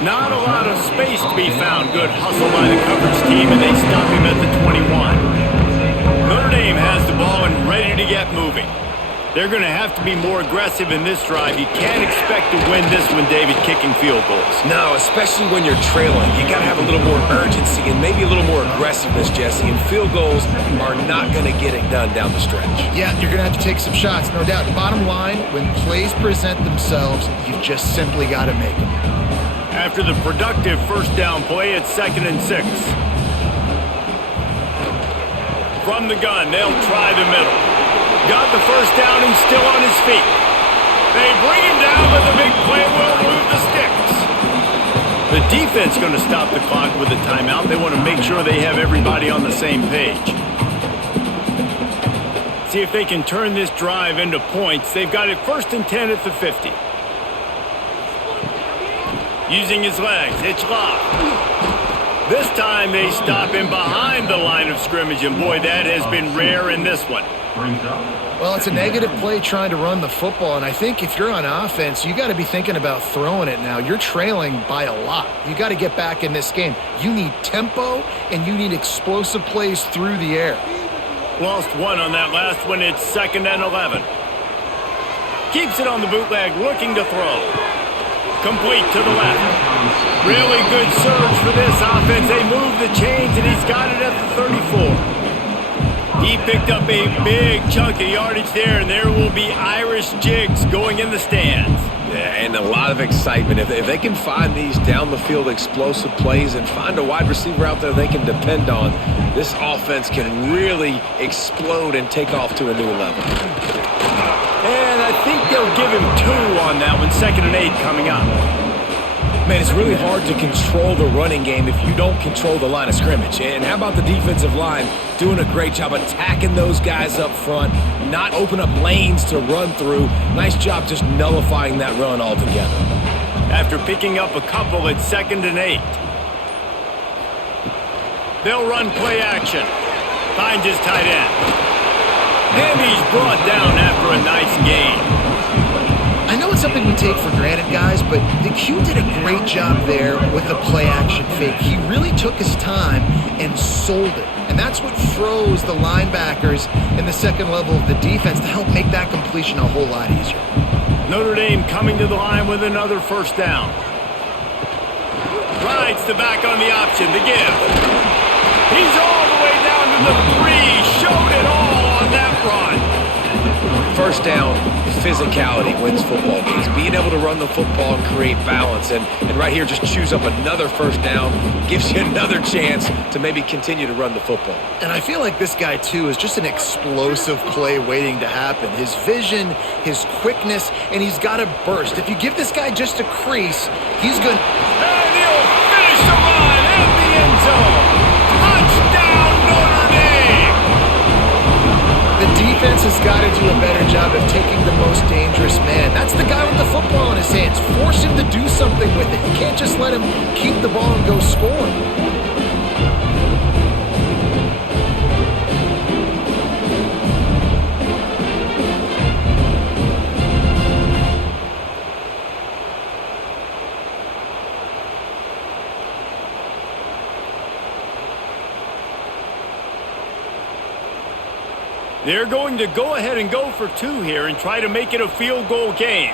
Not a lot of space to be found. Good hustle by the coverage team, and they stop him at the 21. Notre Dame has the ball and ready to get moving. They're going to have to be more aggressive in this drive. You can't expect to win this one, David, kicking field goals. No, especially when you're trailing. You got to have a little more urgency and maybe a little more aggressiveness, Jesse, and field goals are not going to get it done down the stretch. Yeah, you're going to have to take some shots, no doubt. Bottom line, when plays present themselves, you've just simply got to make them. After the productive first down play, it's 2nd and 6. From the gun, they'll try the middle. Got the first down and still on his feet. They bring him down, but the big play will move the sticks. The defense going to stop the clock with a timeout. They want to make sure they have everybody on the same page. See if they can turn this drive into points. They've got it 1st and 10 at the 50. Using his legs, it's locked. This time they stop him behind the line of scrimmage, and boy, that has been rare in this one. Well, it's a negative play trying to run the football, and I think if you're on offense, you got to be thinking about throwing it now. You're trailing by a lot. You got to get back in this game. You need tempo, and you need explosive plays through the air. Lost one on that last one. It's 2nd and 11. Keeps it on the bootleg, looking to throw. Complete to the left. Really good surge for this offense. They move the chains, and he's got it at the 34. He picked up a big chunk of yardage there, and there will be Irish jigs going in the stands. Yeah, and a lot of excitement. If they can find these down-the-field explosive plays and find a wide receiver out there they can depend on, this offense can really explode and take off to a new level. And I think they'll give him 2 on that one. 2nd and 8 coming up. Man, it's really hard to control the running game if you don't control the line of scrimmage. And how about the defensive line doing a great job attacking those guys up front, not open up lanes to run through. Nice job just nullifying that run altogether. After picking up a couple, it's 2nd and 8. They'll run play action. Finds his tight end. And he's brought down after a nice gain. I know it's something we take for granted, guys, but the Q did a great job there with the play-action fake. He really took his time and sold it. And that's what froze the linebackers in the second level of the defense to help make that completion a whole lot easier. Notre Dame coming to the line with another first down. Rides the back on the option, the give. He's all the way down to the 3. Showed it all on that run. First down, physicality wins football games. Being able to run the football and create balance. And right here, just choose up another first down. Gives you another chance to maybe continue to run the football. And I feel like this guy, too, is just an explosive play waiting to happen. His vision, his quickness, and he's got a burst. If you give this guy just a crease, he's good. And he'll finish the run in the end zone. Touchdown, Notre Dame! just let him keep the ball and go score. They're going to go ahead and go for 2 here and try to make it a field goal game.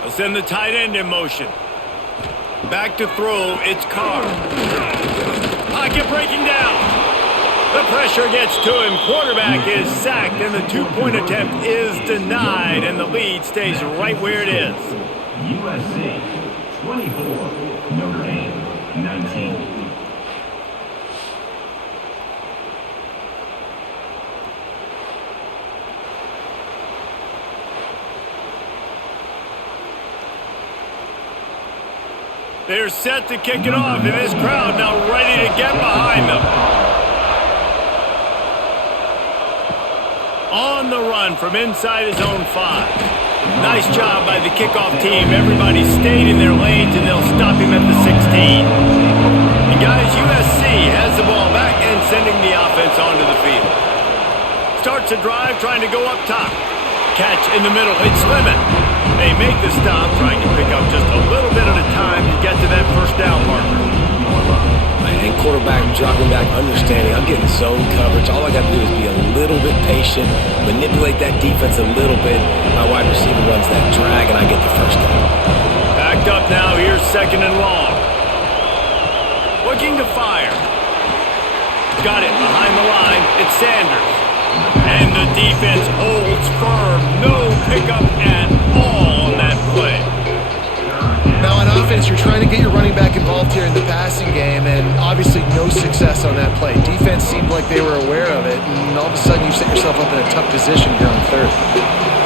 They'll send the tight end in motion. Back to throw, it's Carr. Pocket breaking down. The pressure gets to him. Quarterback is sacked, and the 2-point attempt is denied, and the lead stays right where it is. USC 24, Notre Dame 19. They're set to kick it off, and this crowd now ready to get behind them. On the run from inside his own 5. Nice job by the kickoff team. Everybody stayed in their lanes, and they'll stop him at the 16. And guys, USC has the ball back and sending the offense onto the field. Starts a drive trying to go up top. Catch in the middle. It's Slimming. They make the stop, trying to pick up just a little bit at a time to get to that first down marker. And quarterback dropping back, understanding I'm getting zone coverage. All I got to do is be a little bit patient, manipulate that defense a little bit. My wide receiver runs that drag, and I get the first down. Backed up now. Here's 2nd and long. Looking to fire. Got it behind the line. It's Sanders. And the defense holds firm. No pickup at all on that play. Now on offense, you're trying to get your running back involved here in the passing game, and obviously no success on that play. Defense seemed like they were aware of it, and all of a sudden you set yourself up in a tough position here on 3rd.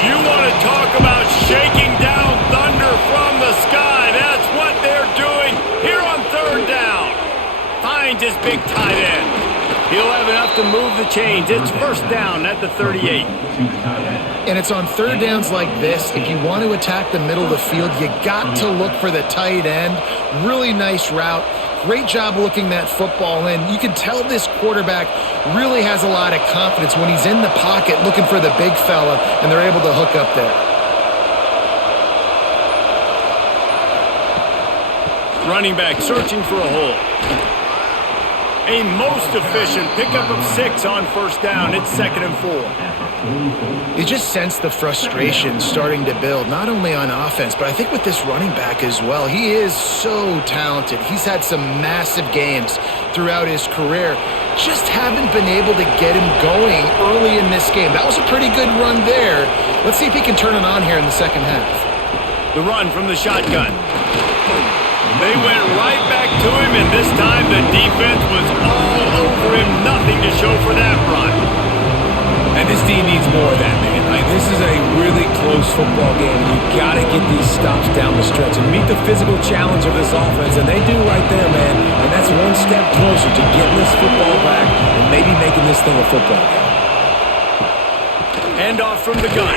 You want to talk about shaking down thunder from the sky. That's what they're doing here on 3rd down. Finds his big tight end. He'll have enough to move the chains. It's 1st down at the 38. And it's on 3rd downs like this. If you want to attack the middle of the field, you got to look for the tight end. Really nice route. Great job looking that football in. You can tell this quarterback really has a lot of confidence when he's in the pocket looking for the big fella, and they're able to hook up there. Running back searching for a hole. A most efficient pickup of 6 on 1st down. It's 2nd and 4. You just sense the frustration starting to build, not only on offense, but I think with this running back as well. He is so talented. He's had some massive games throughout his career. Just haven't been able to get him going early in this game. That was a pretty good run there. Let's see if he can turn it on here in the 2nd half. The run from the shotgun. They went right back to him, and this time the defense was all over him. Nothing to show for that run. And this team needs more of that, man. This is a really close football game, and you've got to get these stops down the stretch and meet the physical challenge of this offense, and they do right there, man. And that's one step closer to getting this football back and maybe making this thing a football game. Handoff from the gun.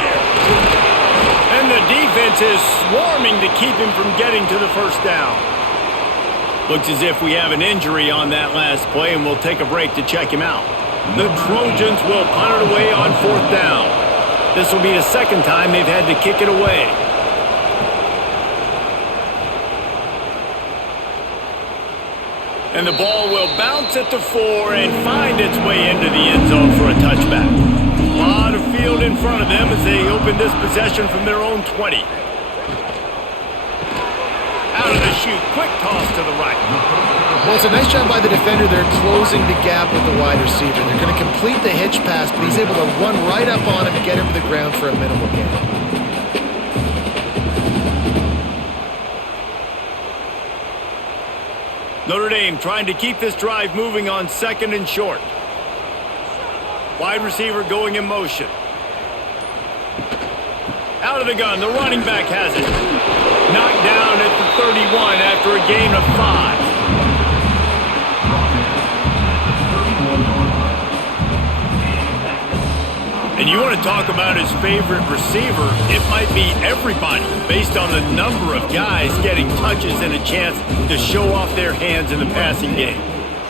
And the defense is swarming to keep him from getting to the 1st down. Looks as if we have an injury on that last play, and we'll take a break to check him out. The Trojans will punt it away on 4th down. This will be the 2nd time they've had to kick it away. And the ball will bounce at the 4 and find its way into the end zone for a touchback. A lot of field in front of them as they open this possession from their own 20. Out of the chute, quick toss to the right. Well, it's a nice job by the defender. They're closing the gap with the wide receiver. They're going to complete the hitch pass, but he's able to run right up on him and get him to the ground for a minimal gain. Notre Dame trying to keep this drive moving on 2nd and short. Wide receiver going in motion. Out of the gun, the running back has it. Knocked down at the 31 after a gain of 5. And you want to to talk about his favorite receiver, it might be everybody based on the number of guys getting touches and a chance to show off their hands in the passing game.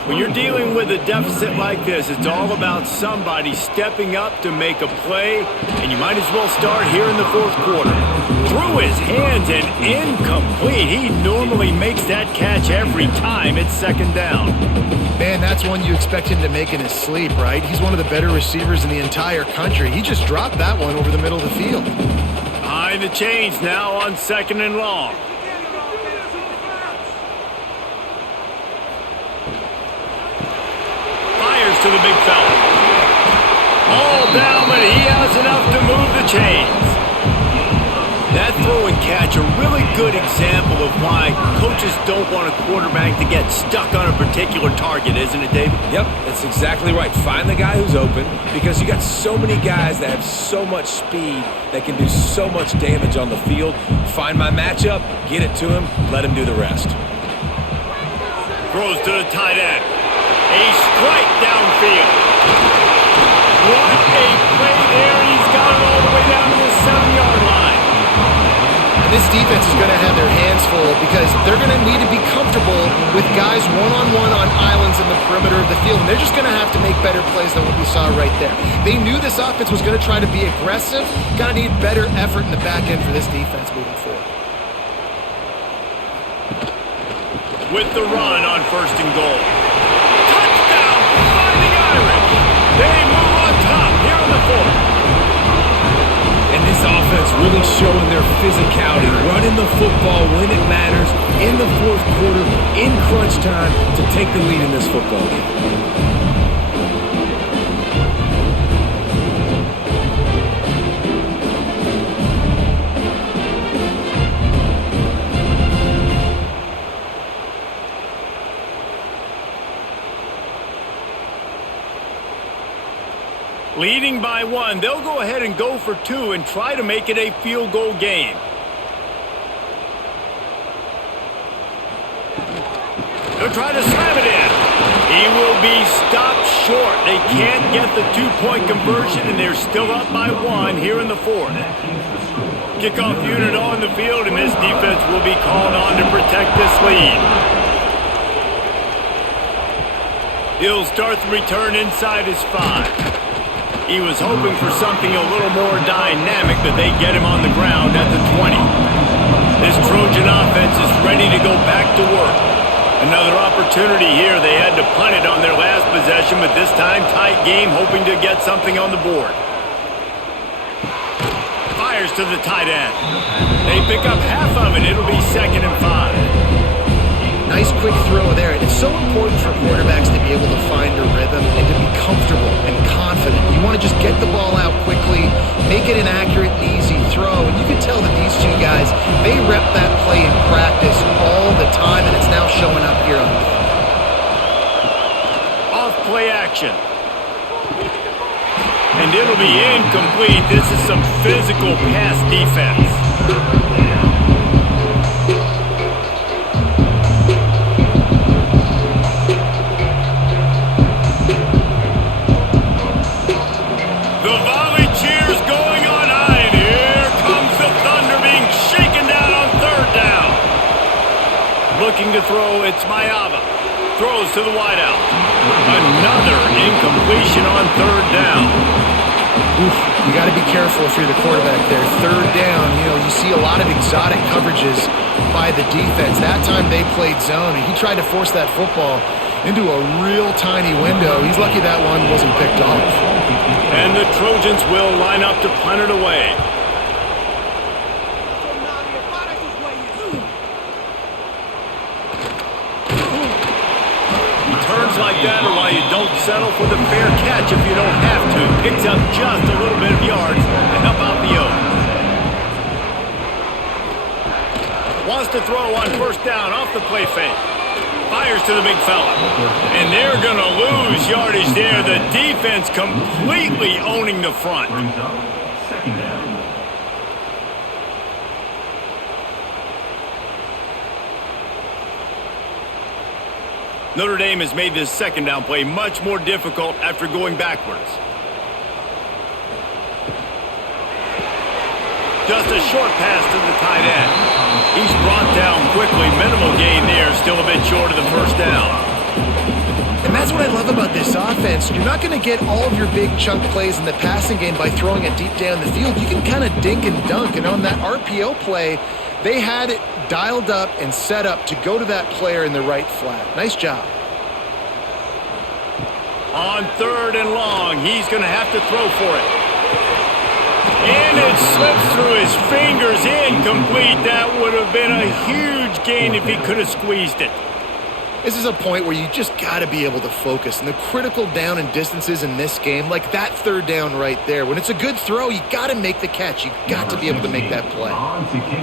When you're dealing with a deficit like this, it's all about somebody stepping up to make a play, and you might as well start here in the fourth quarter. Through his hands and incomplete. He normally makes that catch every time it's second down. Man, that's one you expect him to make in his sleep, right? He's one of the better receivers in the entire country. He just dropped that one over the middle of the field. Behind the chains now on second and long. To the big fella. All down, but he has enough to move the chains. That throw and catch, a really good example of why coaches don't want a quarterback to get stuck on a particular target, isn't it, David? Yep, that's exactly right. Find the guy who's open, because you got so many guys that have so much speed that can do so much damage on the field. Find my matchup, get it to him, let him do the rest. Throws to the tight end. A strike downfield. What a play there. He's got it all the way down to the 7-yard line. And this defense is going to have their hands full because they're going to need to be comfortable with guys one-on-one on islands in the perimeter of the field. And they're just going to have to make better plays than what we saw right there. They knew this offense was going to try to be aggressive. Got to need better effort in the back end for this defense moving forward. With the run on first and goal. They move on top here on the fourth. And this offense really showing their physicality, running the football when it matters, in the fourth quarter, in crunch time, to take the lead in this football game. Leading by one, they'll go ahead and go for two and try to make it a field goal game. They'll try to slam it in. He will be stopped short. They can't get the two-point conversion, and they're still up by one here in the fourth. Kickoff unit on the field, and this defense will be called on to protect this lead. He'll start the return inside his 5. He was hoping for something a little more dynamic, but they get him on the ground at the 20. This Trojan offense is ready to go back to work. Another opportunity here. They had to punt it on their last possession, but this time tight game, hoping to get something on the board. Fires to the tight end. They pick up half of it. It'll be second and 5. Nice quick throw there. And it's so important for quarterbacks to be able to find a rhythm and to be comfortable and confident. You want to just get the ball out quickly, make it an accurate and easy throw. And you can tell that these two guys, they rep that play in practice all the time, and it's now showing up here on the field. Off play action. And it'll be incomplete. This is some physical pass defense. Looking to throw, it's Mayava. Throws to the wideout. Another incompletion on third down. Oof, you got to be careful if you're the quarterback there. Third down, you see a lot of exotic coverages by the defense. That time they played zone, and he tried to force that football into a real tiny window. He's lucky that one wasn't picked off. And the Trojans will line up to punt it away. Like that, or why you don't settle for the fair catch if you don't have to. Picks up just a little bit of yards to help out the O's. Wants to throw on first down off the play fake. Fires to the big fella. And they're going to lose yardage there. The defense completely owning the front. Brings up second down. Notre Dame has made this second down play much more difficult after going backwards. Just a short pass to the tight end. He's brought down quickly. Minimal gain there. Still a bit short of the first down. And that's what I love about this offense. You're not going to get all of your big chunk plays in the passing game by throwing it deep down the field. You can kind of dink and dunk. And on that RPO play, they had it dialed up and set up to go to that player in the right flat. Nice job. On 3rd and long, he's going to have to throw for it. And it slips through his fingers, incomplete. That would have been a huge gain if he could have squeezed it. This is a point where you just got to be able to focus. And the critical down and distances in this game, like that 3rd down right there, when it's a good throw, you got to make the catch. You got to be able to make that play.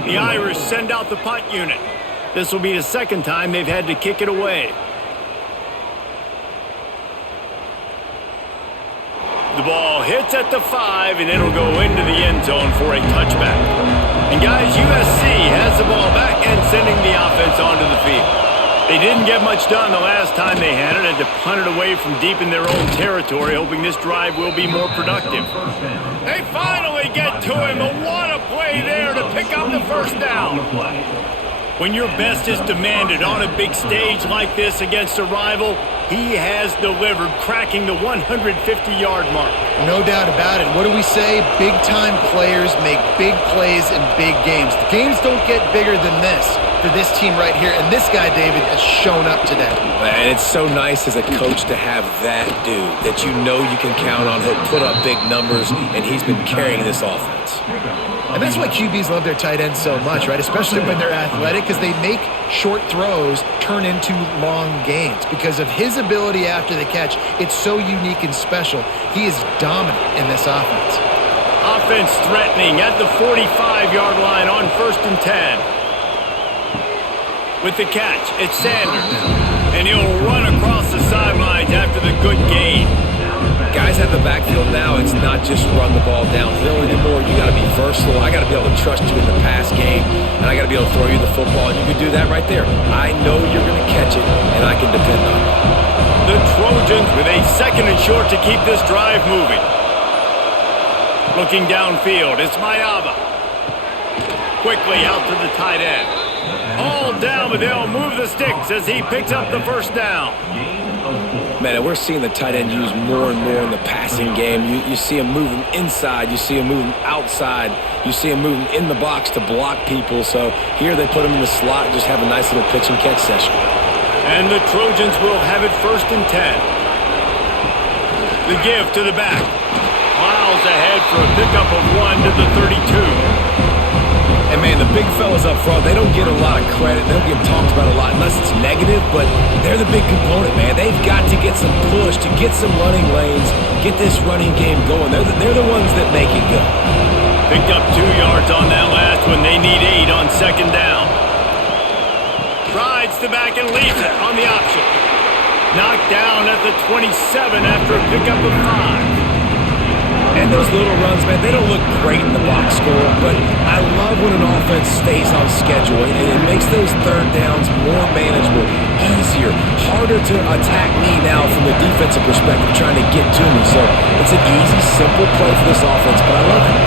The Irish send out the punt unit. This will be the 2nd time they've had to kick it away. The ball hits at the 5, and it'll go into the end zone for a touchback. And guys, USC has the ball back and sending the offense onto the field. They didn't get much done the last time they had it, and to punt it away from deep in their own territory, hoping this drive will be more productive. They finally get to him, but what a play there to pick up the first down. When your best is demanded on a big stage like this against a rival, he has delivered, cracking the 150-yard mark. No doubt about it. What do we say? Big-time players make big plays in big games. The games don't get bigger than this for this team right here, and this guy, David, has shown up today. And it's so nice as a coach to have that dude that you know you can count on. He'll put up big numbers, and he's been carrying this offense. And that's why QBs love their tight ends so much, right? Especially when they're athletic, because they make short throws turn into long gains. Because of his ability after the catch, it's so unique and special. He is dominant in this offense. Offense threatening at the 45-yard line on 1st and 10. With the catch, it's Sanders. And he'll run across the sidelines after the good gain. Guys have the backfield now. It's not just run the ball downhill anymore. You got to be versatile. I got to be able to trust you in the pass game, and I got to be able to throw you the football, and you can do that right there. I know you're going to catch it, and I can depend on it. The Trojans with a 2nd and short to keep this drive moving. Looking downfield, it's Mayava. Quickly out to the tight end. All down, but they'll move the sticks as he picks up the first down. Man, we're seeing the tight end used more and more in the passing game. You see him moving inside. You see him moving outside. You see him moving in the box to block people. So here they put him in the slot and just have a nice little pitch and catch session. And the Trojans will have it 1st and 10. The give to the back. Miles ahead for a pickup of 1 to the 32. And, man, the big fellas up front, they don't get a lot of credit. They don't get talked about a lot unless it's negative, but they're the big component, man. They've got to get some push, to get some running lanes, get this running game going. They're the ones that make it go. Picked up 2 yards on that last one. They need 8 on 2nd down. Rides the back and leaves it on the option. Knocked down at the 27 after a pickup of 5. And those little runs, man, they don't look great in the box score, but I love when an offense stays on schedule, and it makes those 3rd downs more manageable, easier, harder to attack me now from the defensive perspective trying to get to me. So it's an easy, simple play for this offense, but I love it.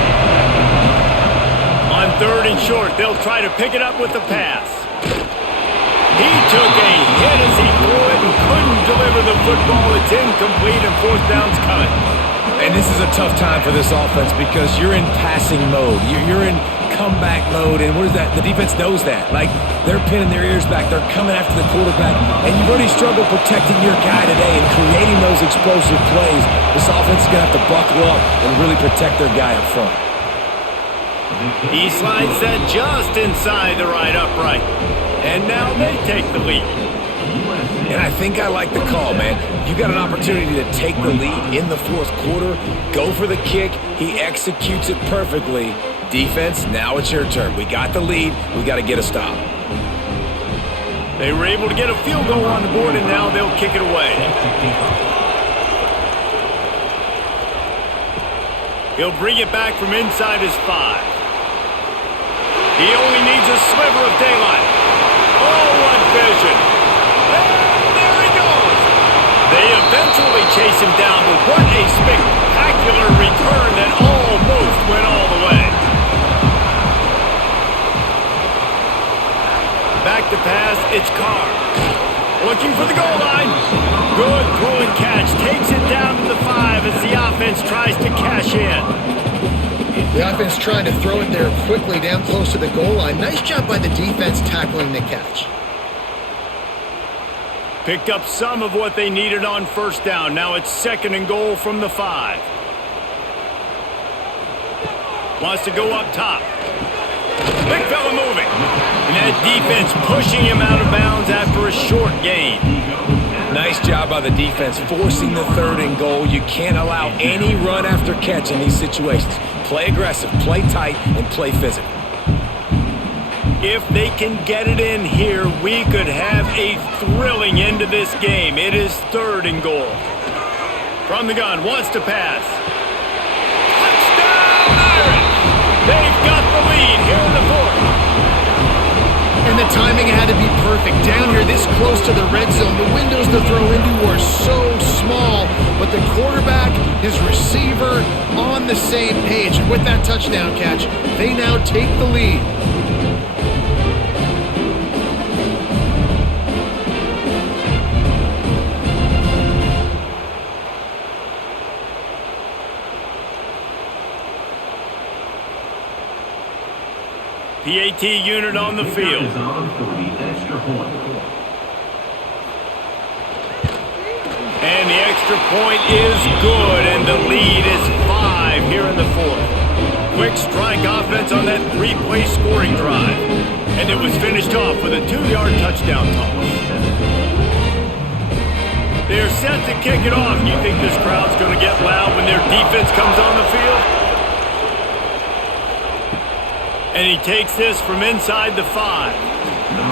On 3rd and short, they'll try to pick it up with the pass. He took a hit as he threw it and couldn't deliver the football. It's incomplete and 4th down's coming. And this is a tough time for this offense because you're in passing mode. You're in comeback mode, and what is that? The defense knows that. Like, they're pinning their ears back. They're coming after the quarterback, and you've already struggled protecting your guy today and creating those explosive plays. This offense is going to have to buckle up and really protect their guy up front. He slides that just inside the right upright. And now they take the lead. And I think I like the call, man. You got an opportunity to take the lead in the 4th quarter. Go for the kick. He executes it perfectly. Defense, now it's your turn. We got the lead. We got to get a stop. They were able to get a field goal on the board, and now they'll kick it away. He'll bring it back from inside his 5. He only needs a sliver of daylight. Oh, what vision. And there he goes. They eventually chase him down, but what a spectacular return that almost went all the way. to pass. It's Carr. Looking for the goal line. Good throw and catch. Takes it down to the 5 as the offense tries to cash in. The offense trying to throw it there quickly down close to the goal line. Nice job by the defense tackling the catch. Picked up some of what they needed on first down. Now it's 2nd and goal from the 5. Wants to go up top. Big fella moving. And that defense pushing him out of bounds after a short gain. Nice job by the defense forcing the 3rd and goal. You can't allow any run after catch in these situations. Play aggressive, play tight, and play physical. If they can get it in here, we could have a thrilling end to this game. It is 3rd and goal. From the gun, wants to pass. Touchdown, Irish! They've got the lead here in the 4th. And the timing had to be perfect. Down here this close to the red zone, the windows to throw into are so small, but the quarterback, his receiver, on the same page. And with that touchdown catch, they now take the lead. PAT unit on the field. Is on for the extra point. And the extra point is good, and the lead is 5 here in the 4th. Quick strike offense on that 3-play scoring drive. And it was finished off with a 2-yard touchdown toss. They're set to kick it off. You think this crowd's going to get loud when their defense comes on the field? And he takes this from inside the 5.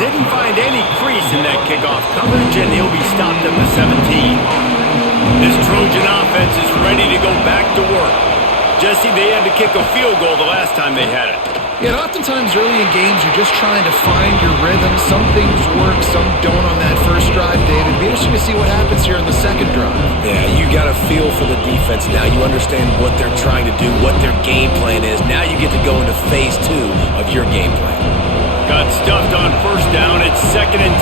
Didn't find any crease in that kickoff coverage, and he'll be stopped at the 17. This Trojan offense is ready to go back to work. Jesse, they had to kick a field goal the last time they had it. Yeah, and oftentimes early in games, you're just trying to find your rhythm. Some things work, some don't on that first drive, David. It'd be interesting to see what happens here in the 2nd drive. Yeah, you got a feel for the defense now. You understand what they're trying to do, what their game plan is. Now you get to go into phase 2 of your game plan. Got stuffed on first down. It's 2nd and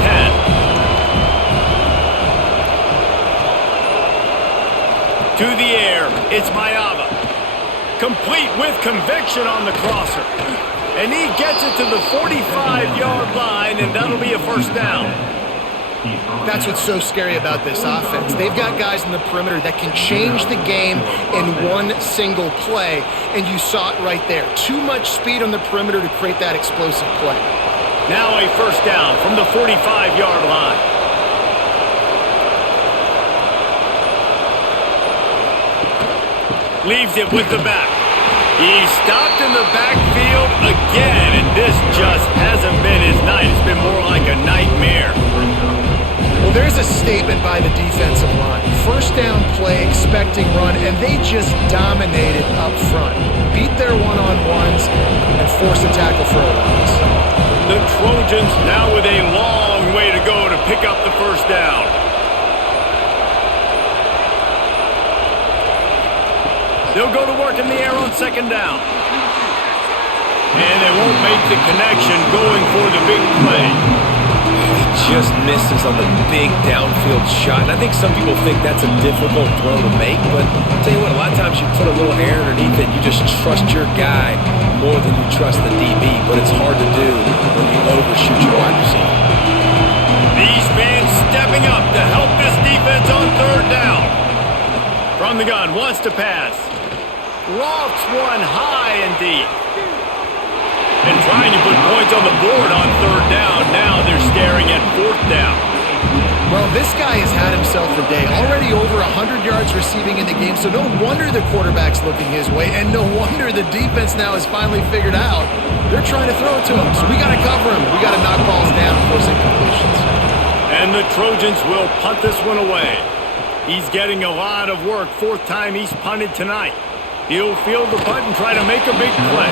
10. To the air. It's Mayava. Complete with conviction on the crosser. And he gets it to the 45-yard line, and that'll be a first down. That's what's so scary about this offense. They've got guys in the perimeter that can change the game in one single play, and you saw it right there. Too much speed on the perimeter to create that explosive play. Now a first down from the 45-yard line. Leaves it with the back. He's stopped in the backfield again, and this just hasn't been his night. It's been more like a nightmare. Well, there's a statement by the defensive line. First down play, expecting run, and they just dominated up front. Beat their one-on-ones and forced a tackle for a loss. The Trojans now with a long way to go to pick up the first down. They'll go to work in the air on 2nd down. And they won't make the connection going for the big play. He just misses on the big downfield shot. And I think some people think that's a difficult throw to make, but I'll tell you what, a lot of times you put a little air underneath it, you just trust your guy more than you trust the DB, but it's hard to do when you overshoot your wide receiver. These fans stepping up to help this defense on 3rd down. From the gun, wants to pass. Lofts one high and deep. And trying to put points on the board on 3rd down. Now they're staring at 4th down. Well, this guy has had himself a day. Already over 100 yards receiving in the game, so no wonder the quarterback's looking his way, and no wonder the defense now has finally figured out they're trying to throw it to him. So we got to cover him. We got to knock balls down and force incompletions. And the Trojans will punt this one away. He's getting a lot of work. 4th time he's punted tonight. He'll field the punt and try to make a big play.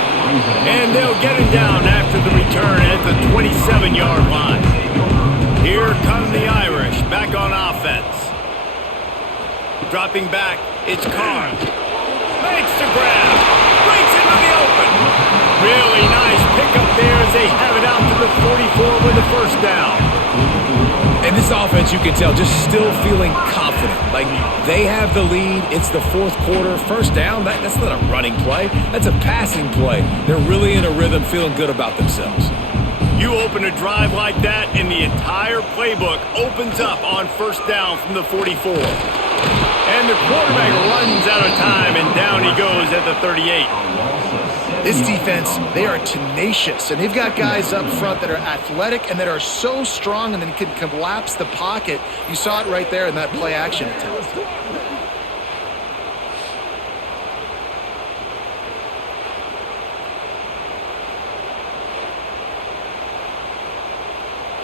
And they'll get him down after the return at the 27-yard line. Here come the Irish back on offense. Dropping back, it's Carr. Makes the grab. Breaks into the open. Really nice pickup there as they have it out to the 44 with the first down. And this offense, you can tell, just still feeling confident. Like, they have the lead. It's the fourth quarter. First down, that's not a running play. That's a passing play. They're really in a rhythm, feeling good about themselves. You open a drive like that, and the entire playbook opens up on first down from the 44. And the quarterback runs out of time, and down he goes at the 38. This defense, they are tenacious, and they've got guys up front that are athletic and that are so strong and then can collapse the pocket. You saw it right there in that play-action attempt.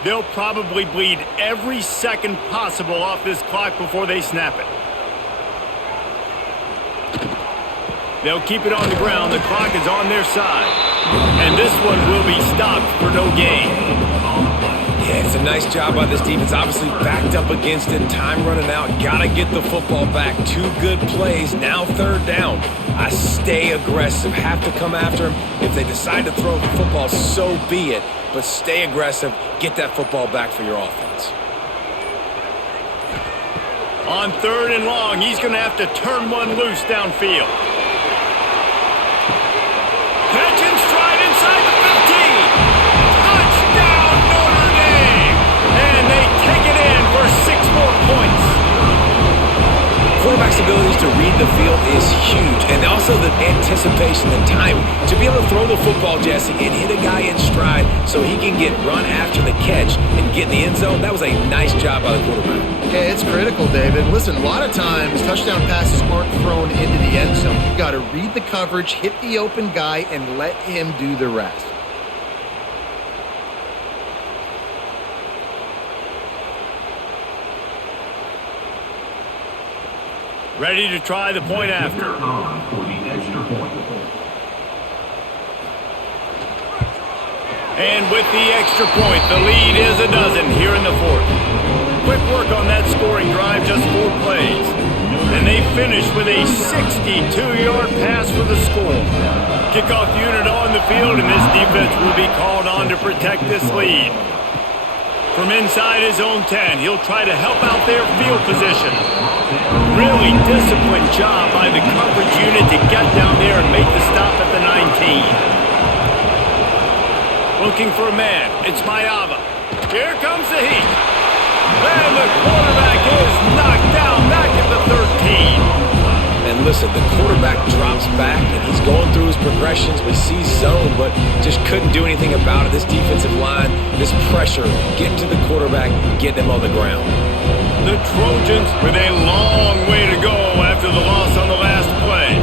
They'll probably bleed every second possible off this clock before they snap it. They'll keep it on the ground. The clock is on their side. And this one will be stopped for no gain. Yeah, it's a nice job by this defense. Obviously backed up against it. Time running out. Got to get the football back. 2 good plays. Now third down. I stay aggressive. Have to come after him. If they decide to throw the football, so be it. But stay aggressive. Get that football back for your offense. On third and long, he's going to have to turn one loose downfield. Catch and stride inside the 15. Touchdown, Notre Dame. And they take it in for 6 more points. Quarterback's abilities to read the field is huge, and also the anticipation, the time to be able to throw the football, Jesse, and hit a guy in stride so he can get run after the catch and get in the end zone. That was a nice job by the quarterback. Yeah, it's critical, David. Listen, a lot of times touchdown passes aren't thrown into the end zone. You've got to read the coverage, hit the open guy, and let him do the rest. Ready to try the point after. For the extra point. And with the extra point, the lead is a dozen here in the fourth. Quick work on that scoring drive, just 4 plays. And they finish with a 62-yard pass for the score. Kickoff unit on the field, and this defense will be called on to protect this lead. From inside his own 10, he'll try to help out their field position. Really disciplined job by the coverage unit to get down there and make the stop at the 19. Looking for a man. It's Mayava. Here comes the heat. And the quarterback is knocked down back at the 13. And listen, the quarterback drops back, and he's going through his progressions. We see zone, but just couldn't do anything about it. This defensive line, this pressure, getting to the quarterback, getting him on the ground. The Trojans with a long way to go after the loss on the last play.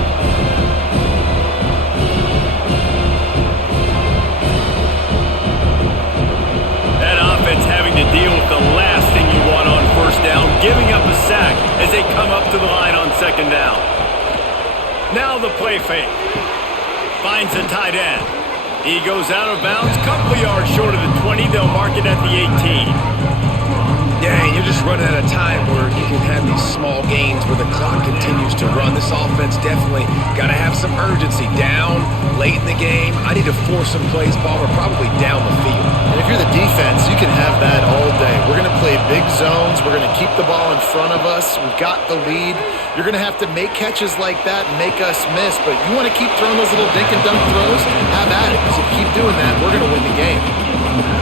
That offense having to deal with the last thing you want on first down, giving up a sack as they come up to the line on second down. Now the play fake. Finds the tight end. He goes out of bounds, couple of yards short of the 20. They'll mark it at the 18. Yeah, and you're just running out of time where you can have these small gains where the clock continues to run. This offense definitely got to have some urgency. Down, late in the game. I need to force some plays, Palmer, probably down the field. And if you're the defense, you can have that all day. We're going to play big zones. We're going to keep the ball in front of us. We've got the lead. You're going to have to make catches like that and make us miss. But you want to keep throwing those little dink and dunk throws? Have at it. Because if you keep doing that, we're going to win the game.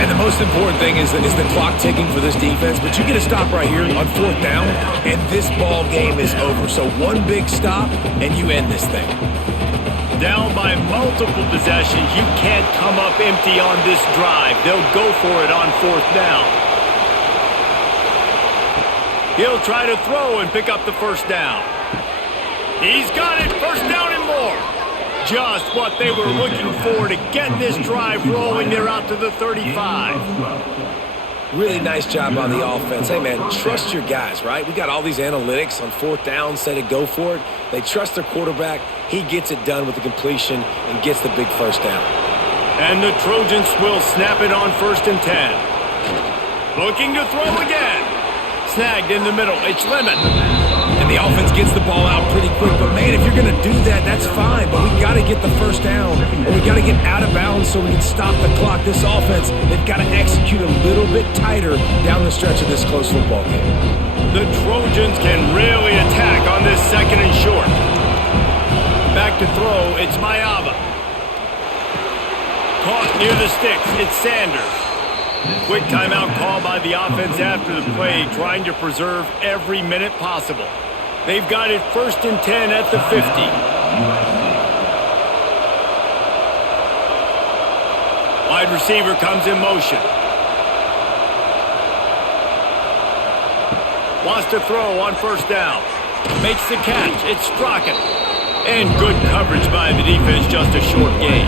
And the most important thing is the clock ticking for this defense. But you get a stop right here on fourth down, and this ball game is over. So one big stop, and you end this thing. Down by multiple possessions, you can't come up empty on this drive. They'll go for it on fourth down. He'll try to throw and pick up the first down. He's got it, first down and more. Just what they were looking for to get this drive rolling. They're out to the 35. Really nice job on the offense. Hey, man, trust your guys, right? We got all these analytics on fourth down, say to go for it. They trust their quarterback. He gets it done with the completion and gets the big first down. And the Trojans will snap it on 1st and 10. Looking to throw again. Snagged in the middle. It's Lemon. and the offense gets the ball out pretty quick. But, man, if you're going to do that, that's fine. But we got to get the first down, or we got to get out of bounds so we can stop the clock. This offense, they've got to execute a little bit tighter down the stretch of this close football game. The Trojans can really attack on this 2nd and short. Back to throw, it's Mayava. Caught near the sticks, it's Sanders. Quick timeout call by the offense after the play, trying to preserve every minute possible. They've got it 1st and 10 at the 50. Wide receiver comes in motion. Wants to throw on 1st down. Makes the catch. It's Strachan. And good coverage by the defense, just a short gain.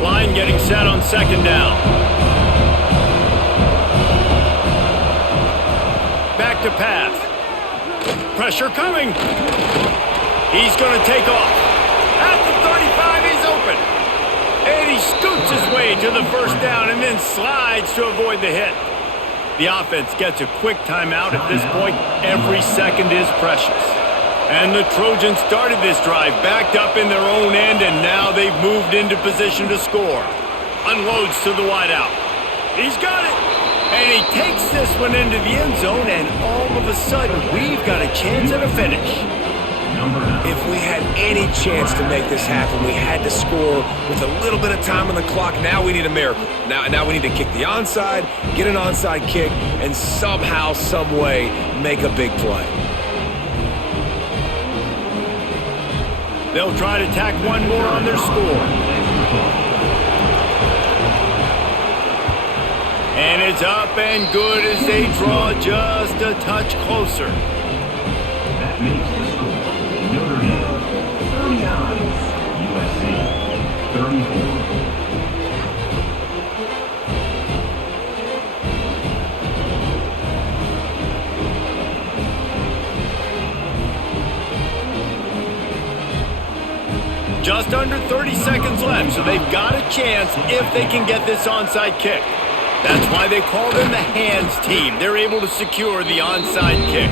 Line getting set on 2nd down. Back to pass. Pressure coming. He's going to take off. At the 35, he's open. And he scoots his way to the 1st down and then slides to avoid the hit. The offense gets a quick timeout at this point. Every second is precious. And the Trojans started this drive backed up in their own end, and now they've moved into position to score. Unloads to the wideout. He's got it. And he takes this one into the end zone, and all of a sudden, we've got a chance at a finish. If we had any chance to make this happen, we had to score with a little bit of time on the clock. Now we need a miracle. Now we need to kick the onside, get an onside kick, and somehow, some way, make a big play. They'll try to tack one more on their score. And it's up and good as they draw just a touch closer. That makes the score Notre Dame 39, USC 34. Just under 30 seconds left, so they've got a chance if they can get this onside kick. That's why they call them the hands team. They're able to secure the onside kick.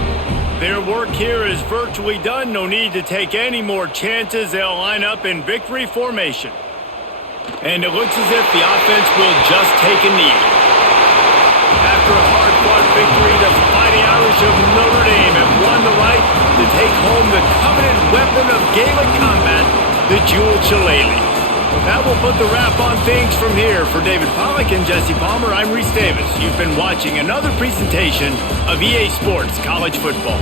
Their work here is virtually done. No need to take any more chances. They'll line up in victory formation. And it looks as if the offense will just take a knee. After a hard-fought victory, the Fighting Irish of Notre Dame have won the right to take home the coveted weapon of Gaelic combat, the Jewel Shillelagh. That will put the wrap on things from here. For David Pollack and Jesse Palmer, I'm Reese Davis. You've been watching another presentation of EA Sports College Football.